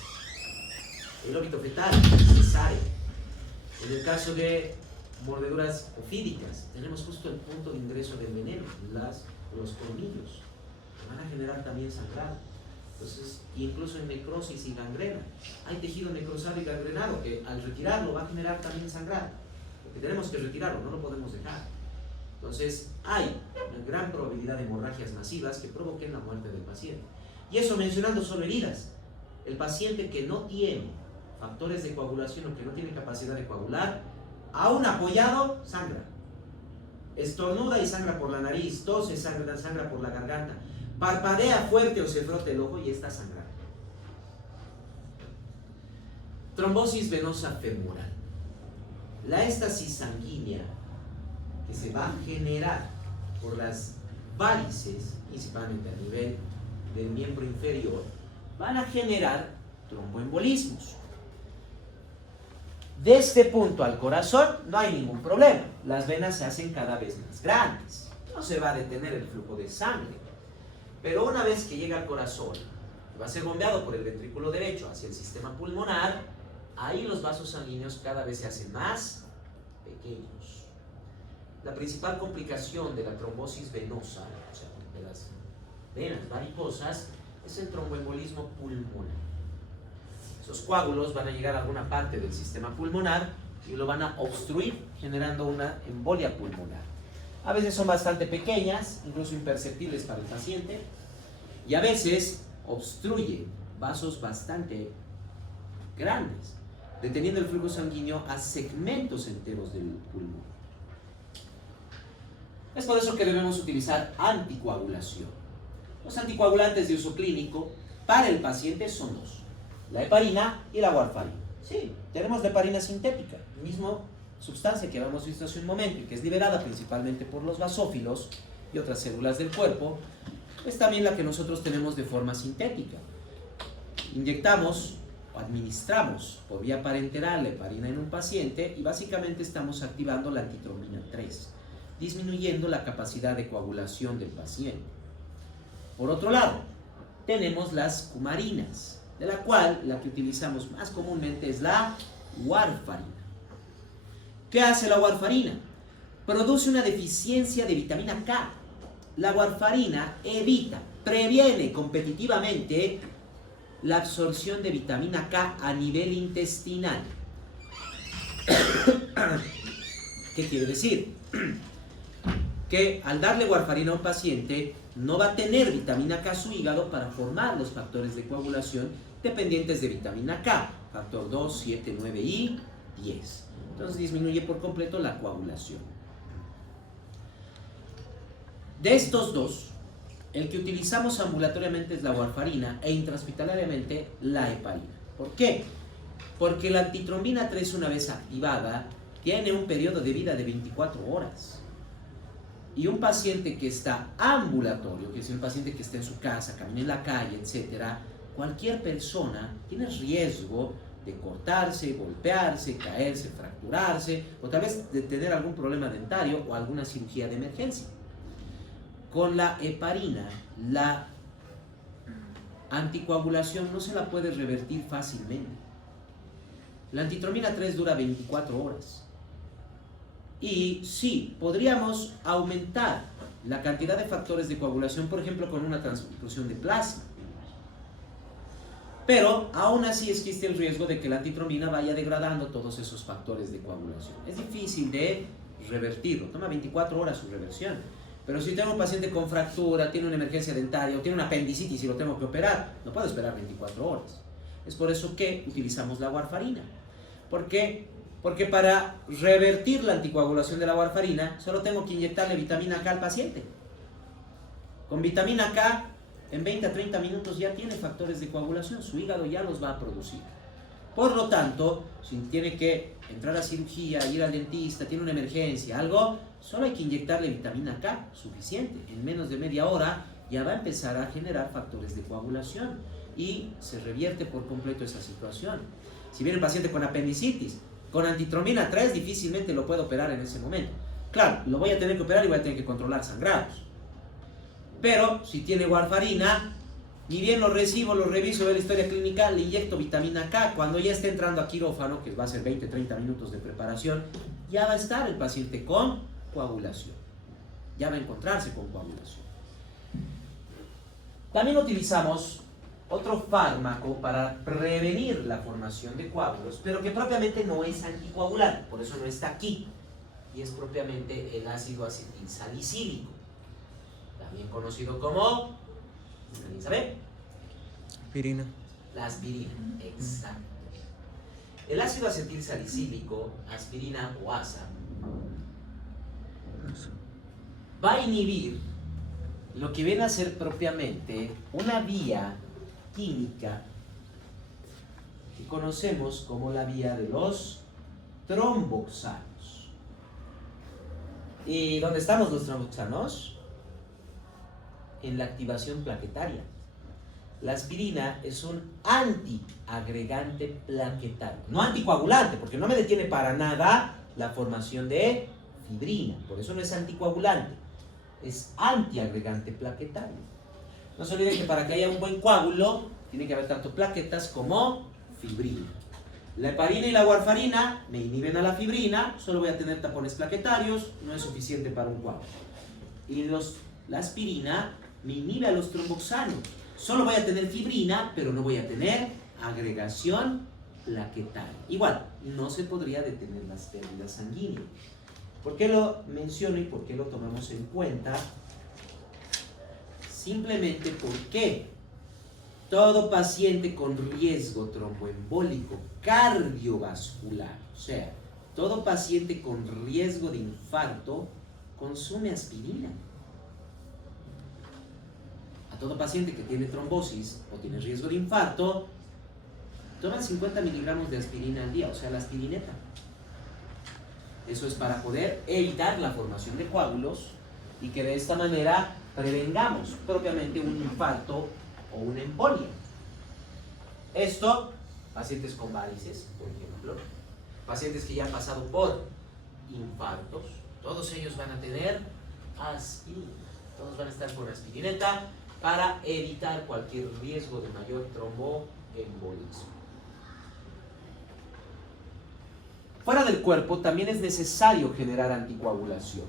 El óbito fetal, cesárea. En el caso de mordeduras ofídicas, tenemos justo el punto de ingreso del veneno, los colmillos, que van a generar también sangrado. Entonces, incluso en necrosis y gangrena, hay tejido necrosado y gangrenado que al retirarlo va a generar también sangrado, porque tenemos que retirarlo, no lo podemos dejar. Entonces, hay una gran probabilidad de hemorragias masivas que provoquen la muerte del paciente. Y eso mencionando solo heridas. El paciente que no tiene factores de coagulación o que no tiene capacidad de coagular, aún apoyado, sangra. Estornuda y sangra por la nariz, tose, sangra por la garganta. Parpadea fuerte o se frota el ojo y está sangrando. Trombosis venosa femoral. La éstasis sanguínea que se va a generar por las varices, principalmente a nivel del miembro inferior, van a generar tromboembolismos. De este punto al corazón no hay ningún problema. Las venas se hacen cada vez más grandes. No se va a detener el flujo de sangre. Pero una vez que llega al corazón, va a ser bombeado por el ventrículo derecho hacia el sistema pulmonar, ahí los vasos sanguíneos cada vez se hacen más pequeños. La principal complicación de la trombosis venosa, o sea, de las venas varicosas, es el tromboembolismo pulmonar. Esos coágulos van a llegar a alguna parte del sistema pulmonar y lo van a obstruir, generando una embolia pulmonar. A veces son bastante pequeñas, incluso imperceptibles para el paciente, y a veces obstruyen vasos bastante grandes, deteniendo el flujo sanguíneo a segmentos enteros del pulmón. Es por eso que debemos utilizar anticoagulación. Los anticoagulantes de uso clínico para el paciente son dos: la heparina y la warfarina. Sí, tenemos la heparina sintética, misma sustancia que habíamos visto hace un momento y que es liberada principalmente por los basófilos y otras células del cuerpo. Es también la que nosotros tenemos de forma sintética. Inyectamos o administramos por vía parenteral la heparina en un paciente y básicamente estamos activando la antitrombina 3, disminuyendo la capacidad de coagulación del paciente. Por otro lado, tenemos las cumarinas, de la cual la que utilizamos más comúnmente es la warfarina. ¿Qué hace la warfarina? Produce una deficiencia de vitamina K. La warfarina evita, previene competitivamente la absorción de vitamina K a nivel intestinal. ¿Qué quiere decir? Que al darle warfarina a un paciente no va a tener vitamina K a su hígado para formar los factores de coagulación dependientes de vitamina K, factor 2, 7, 9 y 10. Entonces disminuye por completo la coagulación. De estos dos, el que utilizamos ambulatoriamente es la warfarina e intrahospitalariamente la heparina. ¿Por qué? Porque la antitrombina 3, una vez activada, tiene un periodo de vida de 24 horas. y un paciente que está ambulatorio, que es un paciente que está en su casa, camina en la calle, etcétera, cualquier persona tiene riesgo de cortarse, golpearse, caerse, fracturarse, o tal vez de tener algún problema dentario o alguna cirugía de emergencia. Con la heparina, la anticoagulación no se la puede revertir fácilmente. La antitromina 3 dura 24 horas. Y sí, podríamos aumentar la cantidad de factores de coagulación, por ejemplo, con una transfusión de plasma. Pero aún así existe el riesgo de que la antitromina vaya degradando todos esos factores de coagulación. Es difícil de revertirlo, toma 24 horas su reversión. Pero si tengo un paciente con fractura, tiene una emergencia dentaria o tiene una apendicitis y lo tengo que operar, no puedo esperar 24 horas. Es por eso que utilizamos la warfarina. ¿Por qué? Porque para revertir la anticoagulación de la warfarina, solo tengo que inyectarle vitamina K al paciente. Con vitamina K, en 20 a 30 minutos ya tiene factores de coagulación, su hígado ya los va a producir. Por lo tanto, si tiene que entrar a cirugía, ir al dentista, tiene una emergencia, algo, solo hay que inyectarle vitamina K, suficiente. En menos de media hora ya va a empezar a generar factores de coagulación y se revierte por completo esa situación. Si viene un paciente con apendicitis, con antitromina 3 difícilmente lo puedo operar en ese momento. Claro, lo voy a tener que operar y voy a tener que controlar sangrados. Pero si tiene warfarina, ni bien lo recibo, lo reviso, veo la historia clínica, le inyecto vitamina K. Cuando ya esté entrando a quirófano, que va a ser 20-30 minutos de preparación, ya va a estar el paciente con coagulación. Ya va a encontrarse con coagulación. También utilizamos otro fármaco para prevenir la formación de coágulos, pero que propiamente no es anticoagulante, por eso no está aquí, y es propiamente el ácido acetilsalicílico, también conocido como, ¿alguien sabe? Aspirina. La aspirina, exacto. El ácido acetilsalicílico, aspirina o ASA, va a inhibir lo que viene a ser propiamente una vía química que conocemos como la vía de los tromboxanos. ¿Y dónde estamos los tromboxanos? En la activación plaquetaria. La aspirina es un antiagregante plaquetario, no anticoagulante, porque no me detiene para nada la formación de fibrina, por eso no es anticoagulante, es antiagregante plaquetario. No se olviden que para que haya un buen coágulo tiene que haber tanto plaquetas como fibrina. La heparina y la warfarina me inhiben a la fibrina, solo voy a tener tapones plaquetarios, no es suficiente para un coágulo. Y la aspirina me inhibe a los tromboxanos, solo voy a tener fibrina, pero no voy a tener agregación plaquetaria. Igual, no se podría detener las pérdidas sanguíneas. ¿Por qué lo menciono y por qué lo tomamos en cuenta? Simplemente porque todo paciente con riesgo tromboembólico cardiovascular, o sea, todo paciente con riesgo de infarto, consume aspirina. A todo paciente que tiene trombosis o tiene riesgo de infarto, toman 50 miligramos de aspirina al día, o sea, la aspirineta. Eso es para poder evitar la formación de coágulos y que de esta manera prevengamos propiamente un infarto o una embolia. Esto, pacientes con varices, por ejemplo, pacientes que ya han pasado por infartos, todos ellos van a tener aspirina, todos van a estar con aspirineta para evitar cualquier riesgo de mayor tromboembolismo. Fuera del cuerpo también es necesario generar anticoagulación.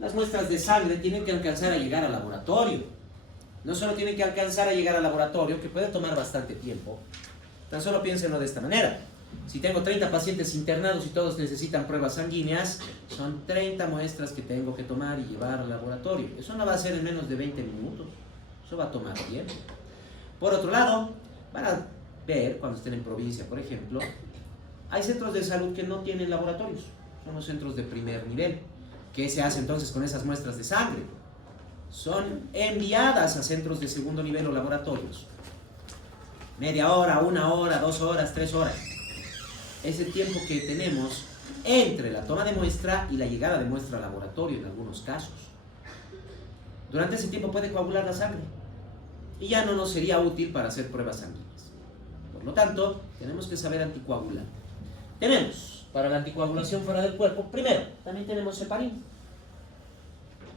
Las muestras de sangre tienen que alcanzar a llegar al laboratorio. No solo tienen que alcanzar a llegar al laboratorio, que puede tomar bastante tiempo. Tan solo piénsenlo de esta manera. Si tengo 30 pacientes internados y todos necesitan pruebas sanguíneas, son 30 muestras que tengo que tomar y llevar al laboratorio. Eso no va a ser en menos de 20 minutos. Eso va a tomar tiempo. Por otro lado, van a ver, cuando estén en provincia, por ejemplo, hay centros de salud que no tienen laboratorios. Son los centros de primer nivel. ¿Qué se hace entonces con esas muestras de sangre? Son enviadas a centros de segundo nivel o laboratorios. Media hora, 1 hora, 2 horas, 3 horas. Ese tiempo que tenemos entre la toma de muestra y la llegada de muestra al laboratorio en algunos casos. Durante ese tiempo puede coagular la sangre y ya no nos sería útil para hacer pruebas sanguíneas. Por lo tanto, tenemos que saber anticoagular. Tenemos para la anticoagulación fuera del cuerpo, primero, también tenemos heparina.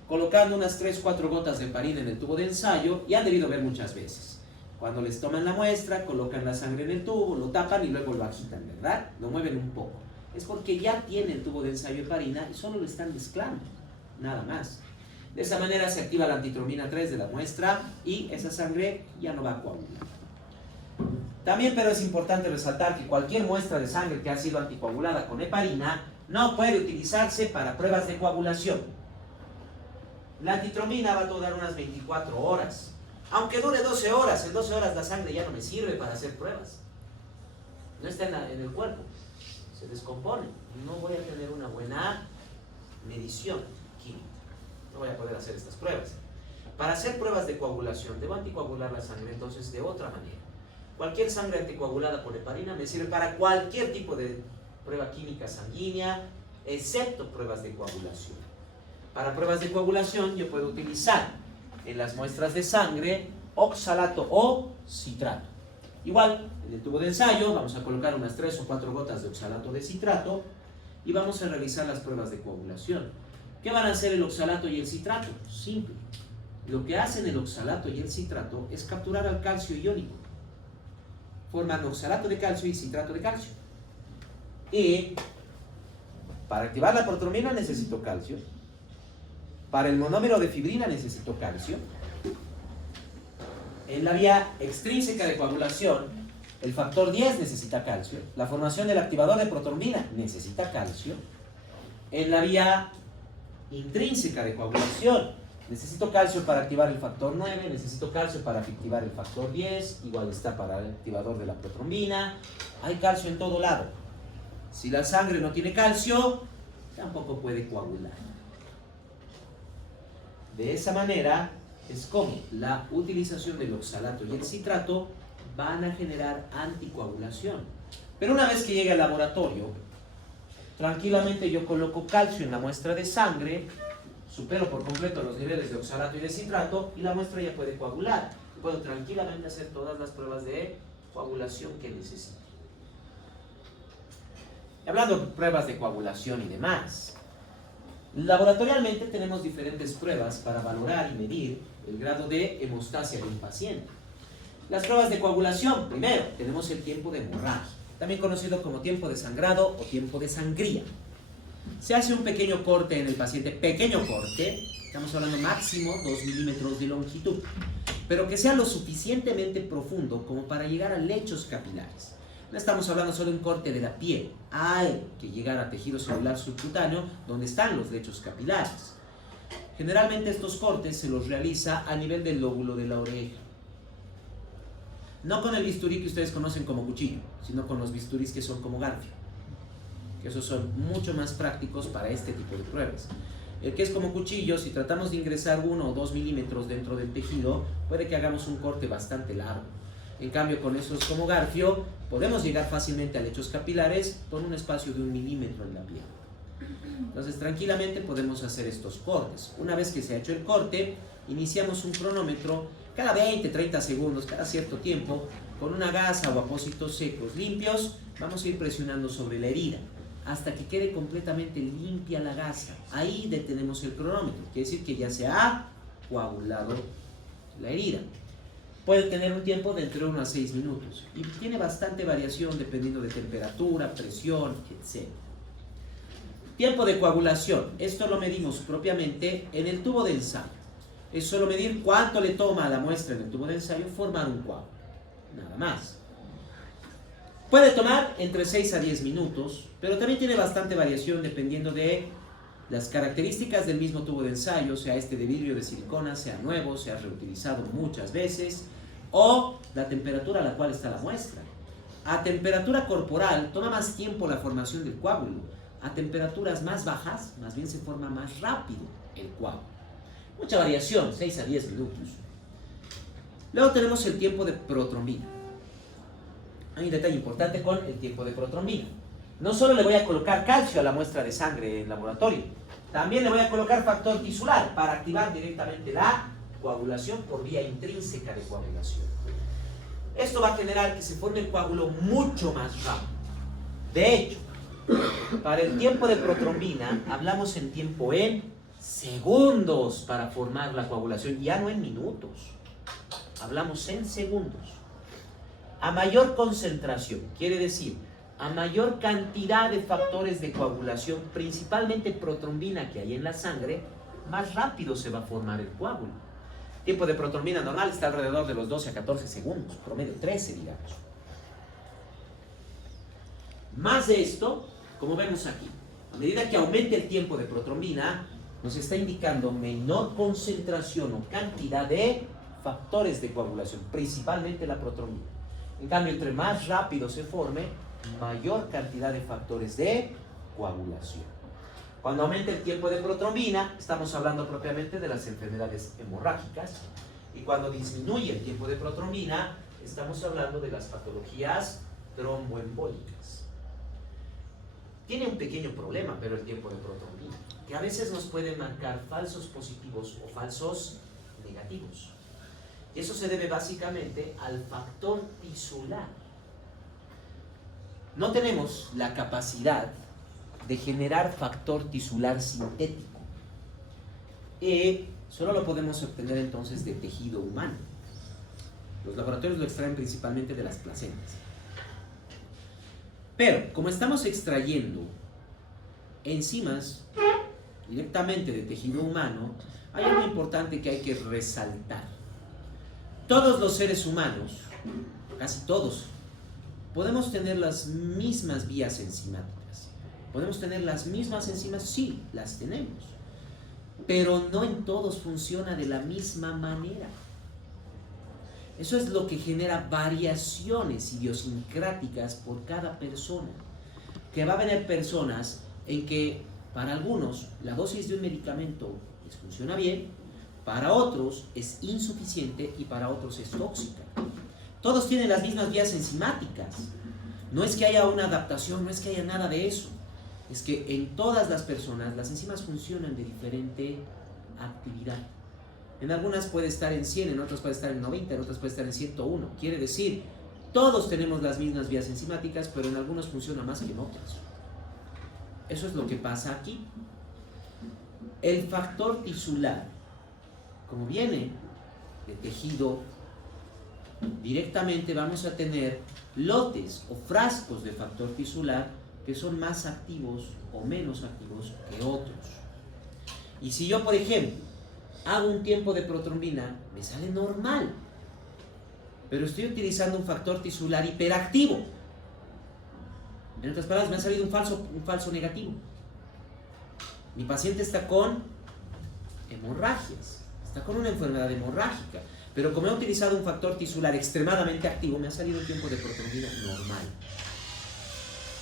Colocando unas 3-4 gotas de heparina en el tubo de ensayo, y han debido ver muchas veces. Cuando les toman la muestra, colocan la sangre en el tubo, lo tapan y luego lo agitan, ¿verdad? Lo mueven un poco. Es porque ya tiene el tubo de ensayo heparina y solo lo están mezclando, nada más. De esa manera se activa la antitromina 3 de la muestra y esa sangre ya no va a coagular. También, pero es importante resaltar que cualquier muestra de sangre que ha sido anticoagulada con heparina no puede utilizarse para pruebas de coagulación. La antitromina va a durar unas 24 horas. Aunque dure 12 horas, en 12 horas la sangre ya no me sirve para hacer pruebas. No está en el cuerpo, se descompone. No voy a tener una buena medición química. No voy a poder hacer estas pruebas. Para hacer pruebas de coagulación, debo anticoagular la sangre entonces de otra manera. Cualquier sangre anticoagulada por heparina me sirve para cualquier tipo de prueba química sanguínea, excepto pruebas de coagulación. Para pruebas de coagulación yo puedo utilizar en las muestras de sangre oxalato o citrato. Igual, en el tubo de ensayo vamos a colocar unas 3 o 4 gotas de oxalato de citrato y vamos a realizar las pruebas de coagulación. ¿Qué van a hacer el oxalato y el citrato? Simple. Lo que hacen el oxalato y el citrato es capturar al calcio iónico. Forman oxalato de calcio y citrato de calcio. Y para activar la protrombina necesito calcio. Para el monómero de fibrina necesito calcio. En la vía extrínseca de coagulación, el factor 10 necesita calcio. La formación del activador de protrombina necesita calcio. En la vía intrínseca de coagulación, necesito calcio para activar el factor 9, necesito calcio para activar el factor 10, igual está para el activador de la protrombina. Hay calcio en todo lado. Si la sangre no tiene calcio, tampoco puede coagular. De esa manera es como la utilización del oxalato y el citrato van a generar anticoagulación. Pero una vez que llegue al laboratorio, tranquilamente yo coloco calcio en la muestra de sangre, supero por completo los niveles de oxalato y de citrato y la muestra ya puede coagular. Puedo tranquilamente hacer todas las pruebas de coagulación que necesite. Y hablando de pruebas de coagulación y demás, laboratorialmente tenemos diferentes pruebas para valorar y medir el grado de hemostasia de un paciente. Las pruebas de coagulación, primero, tenemos el tiempo de hemorragia, también conocido como tiempo de sangrado o tiempo de sangría. Se hace un pequeño corte en el paciente, pequeño corte, estamos hablando máximo 2 milímetros de longitud, pero que sea lo suficientemente profundo como para llegar a lechos capilares. No estamos hablando solo de un corte de la piel, hay que llegar a tejido celular subcutáneo donde están los lechos capilares. Generalmente estos cortes se los realiza a nivel del lóbulo de la oreja. No con el bisturí que ustedes conocen como cuchillo, sino con los bisturís que son como garfio. Que esos son mucho más prácticos para este tipo de pruebas. El que es como cuchillo, si tratamos de ingresar 1 o 2 milímetros dentro del tejido, puede que hagamos un corte bastante largo. En cambio, con esos como garfio, podemos llegar fácilmente a lechos capilares con un espacio de 1 milímetro en la piel. Entonces, tranquilamente podemos hacer estos cortes. Una vez que se ha hecho el corte, iniciamos un cronómetro cada 20-30 segundos, cada cierto tiempo, con una gasa o apósitos secos limpios, vamos a ir presionando sobre la herida hasta que quede completamente limpia la gasa. Ahí detenemos el cronómetro, quiere decir que ya se ha coagulado la herida. Puede tener un tiempo de entre 1 a 6 minutos y tiene bastante variación dependiendo de temperatura, presión, etc. Tiempo de coagulación, esto lo medimos propiamente en el tubo de ensayo. Es solo medir cuánto le toma a la muestra en el tubo de ensayo formar un coágulo, nada más. Puede tomar entre 6 a 10 minutos, pero también tiene bastante variación dependiendo de las características del mismo tubo de ensayo, sea este de vidrio, de silicona, sea nuevo, sea reutilizado muchas veces, o la temperatura a la cual está la muestra. A temperatura corporal toma más tiempo la formación del coágulo. A temperaturas más bajas, más bien se forma más rápido el coágulo. Mucha variación, 6 a 10 minutos. Luego tenemos el tiempo de protrombina. Hay un detalle importante con el tiempo de protrombina. no solo le voy a colocar calcio a la muestra de sangre en laboratorio, también le voy a colocar factor tisular para activar directamente la coagulación por vía intrínseca de coagulación. Esto va a generar que se forme el coágulo mucho más rápido. De hecho, para el tiempo de protrombina, hablamos en tiempo en segundos para formar la coagulación, ya no en minutos. Hablamos en segundos. A mayor concentración, quiere decir, a mayor cantidad de factores de coagulación, principalmente protrombina que hay en la sangre, más rápido se va a formar el coágulo. El tiempo de protrombina normal está alrededor de los 12 a 14 segundos, promedio 13, digamos. Más de esto, como vemos aquí, a medida que aumente el tiempo de protrombina, nos está indicando menor concentración o cantidad de factores de coagulación, principalmente la protrombina. En cambio, entre más rápido se forme, mayor cantidad de factores de coagulación. Cuando aumenta el tiempo de protrombina, estamos hablando propiamente de las enfermedades hemorrágicas. Y cuando disminuye el tiempo de protrombina, estamos hablando de las patologías tromboembólicas. Tiene un pequeño problema, pero el tiempo de protrombina, que a veces nos puede marcar falsos positivos o falsos negativos. Y eso se debe básicamente al factor tisular. No tenemos la capacidad de generar factor tisular sintético. Solo lo podemos obtener entonces de tejido humano. Los laboratorios lo extraen principalmente de las placentas. Pero, como estamos extrayendo enzimas directamente de tejido humano, hay algo importante que hay que resaltar. Todos los seres humanos, casi todos, podemos tener las mismas vías enzimáticas. ¿Podemos tener las mismas enzimas? Sí, las tenemos. Pero no en todos funciona de la misma manera. Eso es lo que genera variaciones idiosincráticas por cada persona. Que va a haber personas en que para algunos la dosis de un medicamento les funciona bien, para otros es insuficiente y para otros es tóxica. Todos tienen las mismas vías enzimáticas. No es que haya una adaptación, no es que haya nada de eso. Es que en todas las personas las enzimas funcionan de diferente actividad. En algunas puede estar en 100, en otras puede estar en 90, en otras puede estar en 101. Quiere decir, todos tenemos las mismas vías enzimáticas, pero en algunos funciona más que en otras. Eso es lo que pasa aquí. El factor tisular, como viene de tejido, directamente vamos a tener lotes o frascos de factor tisular que son más activos o menos activos que otros. Y si yo, por ejemplo, hago un tiempo de protrombina, me sale normal, pero estoy utilizando un factor tisular hiperactivo. En otras palabras, me ha salido un falso negativo. Mi paciente está con hemorragias, está con una enfermedad hemorrágica, pero como he utilizado un factor tisular extremadamente activo, me ha salido un tiempo de protrombina normal.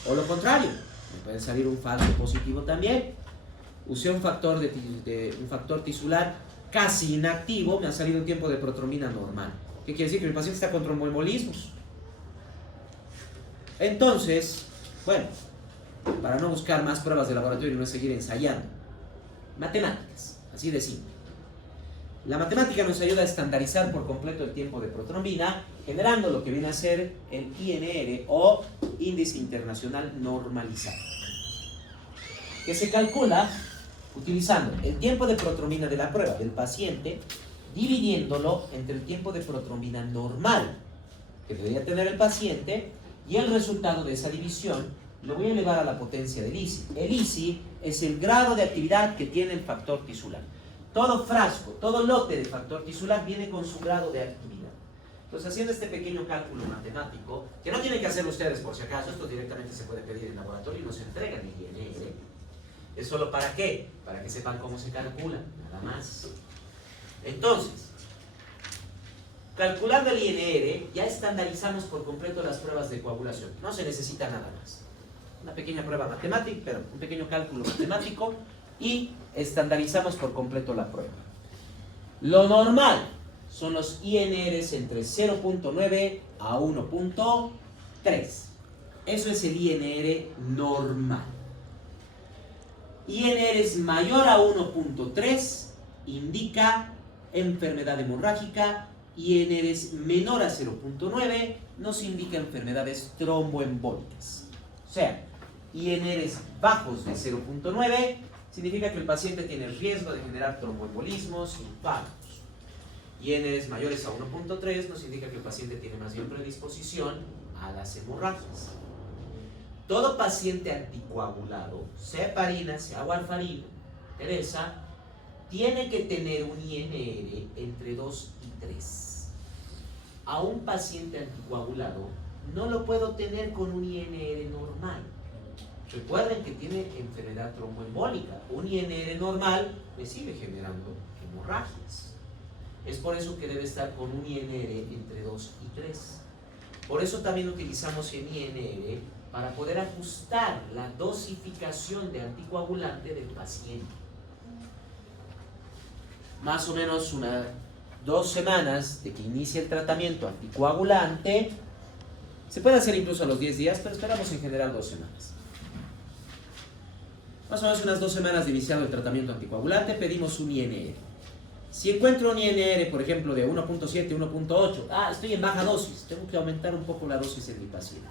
O lo contrario, me puede salir un falso positivo también. Usé un factor tisular casi inactivo, me ha salido un tiempo de protrombina normal. ¿Qué quiere decir? Que mi paciente está con tromboembolismos. Entonces, bueno, para no buscar más pruebas de laboratorio y no seguir ensayando, matemáticas, así de simple. La matemática nos ayuda a estandarizar por completo el tiempo de protrombina, generando lo que viene a ser el INR o Índice Internacional Normalizado, que se calcula utilizando el tiempo de protrombina de la prueba del paciente, dividiéndolo entre el tiempo de protrombina normal que debería tener el paciente, y el resultado de esa división lo voy a elevar a la potencia del ISI. El ISI es el grado de actividad que tiene el factor tisular. Todo frasco, todo lote de factor tisular viene con su grado de actividad. Entonces, haciendo este pequeño cálculo matemático, que no tienen que hacerlo ustedes por si acaso, esto directamente se puede pedir en laboratorio y nos entregan el INR. ¿Es solo para qué? Para que sepan cómo se calcula, nada más. Entonces, calculando el INR, ya estandarizamos por completo las pruebas de coagulación. No se necesita nada más. Una pequeña prueba matemática, pero un pequeño cálculo matemático, y estandarizamos por completo la prueba. Lo normal son los INRs entre 0.9 a 1.3. Eso es el INR normal. INR es mayor a 1.3, indica enfermedad hemorrágica. INR es menor a 0.9, nos indica enfermedades tromboembólicas. O sea, INRs bajos de 0.9 significa que el paciente tiene riesgo de generar tromboembolismos, infartos. INRs mayores a 1.3 nos indica que el paciente tiene más bien predisposición a las hemorragias. Todo paciente anticoagulado, sea heparina, sea warfarina, Teresa, tiene que tener un INR entre 2 y 3. A un paciente anticoagulado no lo puedo tener con un INR normal. Recuerden que tiene enfermedad tromboembólica. Un INR normal me sigue generando hemorragias. Es por eso que debe estar con un INR entre 2 y 3. Por eso también utilizamos el INR para poder ajustar la dosificación de anticoagulante del paciente. Más o menos 2 semanas de que inicie el tratamiento anticoagulante. Se puede hacer incluso a los 10 días, pero esperamos en general 2 semanas. Más o menos unas 2 semanas de iniciado el tratamiento anticoagulante, pedimos un INR. Si encuentro un INR, por ejemplo, de 1.7, 1.8, estoy en baja dosis, tengo que aumentar un poco la dosis en mi paciente.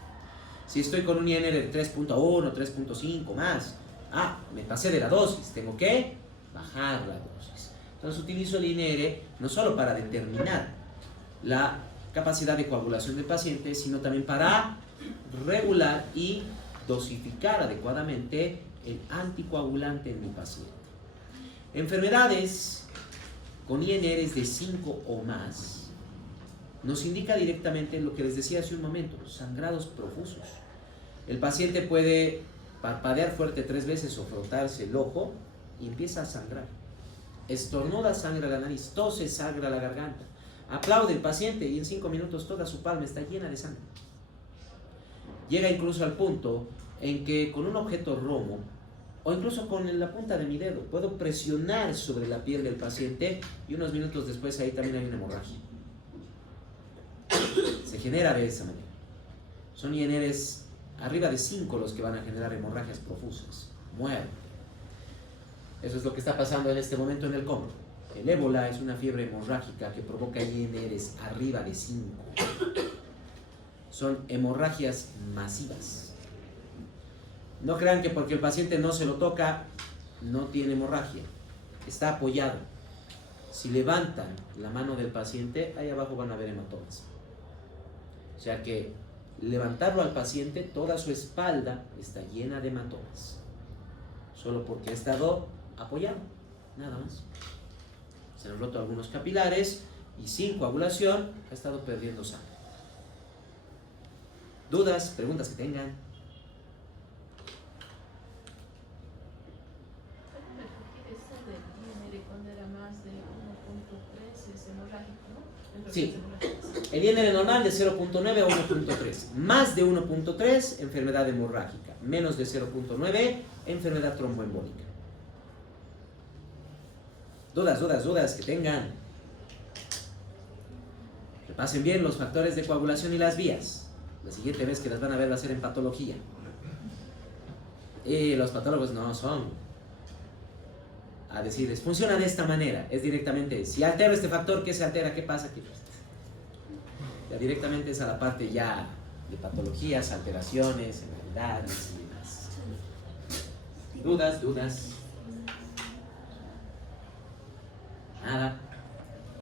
Si estoy con un INR de 3.1, 3.5 más, me pasé de la dosis, tengo que bajar la dosis. Entonces utilizo el INR no solo para determinar la capacidad de coagulación del paciente, sino también para regular y dosificar adecuadamente el anticoagulante en mi paciente. Enfermedades con INRs de 5 o más nos indica directamente lo que les decía hace un momento, sangrados profusos. El paciente puede parpadear fuerte 3 veces o frotarse el ojo y empieza a sangrar. Estornuda, sangra la nariz, tose, sangra la garganta. Aplaude el paciente y en 5 minutos toda su palma está llena de sangre. Llega incluso al punto en que con un objeto romo o incluso con la punta de mi dedo puedo presionar sobre la piel del paciente y unos minutos después ahí también hay una hemorragia. Se genera de esa manera. Son INRs arriba de 5 los que van a generar hemorragias profusas, muerte. Eso es lo que está pasando en este momento en el Congo. El ébola es una fiebre hemorrágica que provoca INRs arriba de 5. Son hemorragias masivas. No crean que porque el paciente no se lo toca, no tiene hemorragia. Está apoyado. Si levantan la mano del paciente, ahí abajo van a ver hematomas. O sea que levantarlo al paciente, toda su espalda está llena de hematomas. Solo porque ha estado apoyado, nada más. Se han roto algunos capilares y sin coagulación ha estado perdiendo sangre. ¿Dudas? ¿Preguntas que tengan? Sí, el INR normal de 0.9 a 1.3, más de 1.3, enfermedad hemorrágica, menos de 0.9, enfermedad tromboembólica. Dudas que tengan. Repasen bien los factores de coagulación y las vías. La siguiente vez que las van a ver va a ser en patología. Y los patólogos no son a decirles, funciona de esta manera. Es directamente, si altero este factor, ¿qué se altera? ¿Qué pasa? ¿Qué pasa? Ya directamente es a la parte ya de patologías, alteraciones, enfermedades y demás. Dudas. Nada.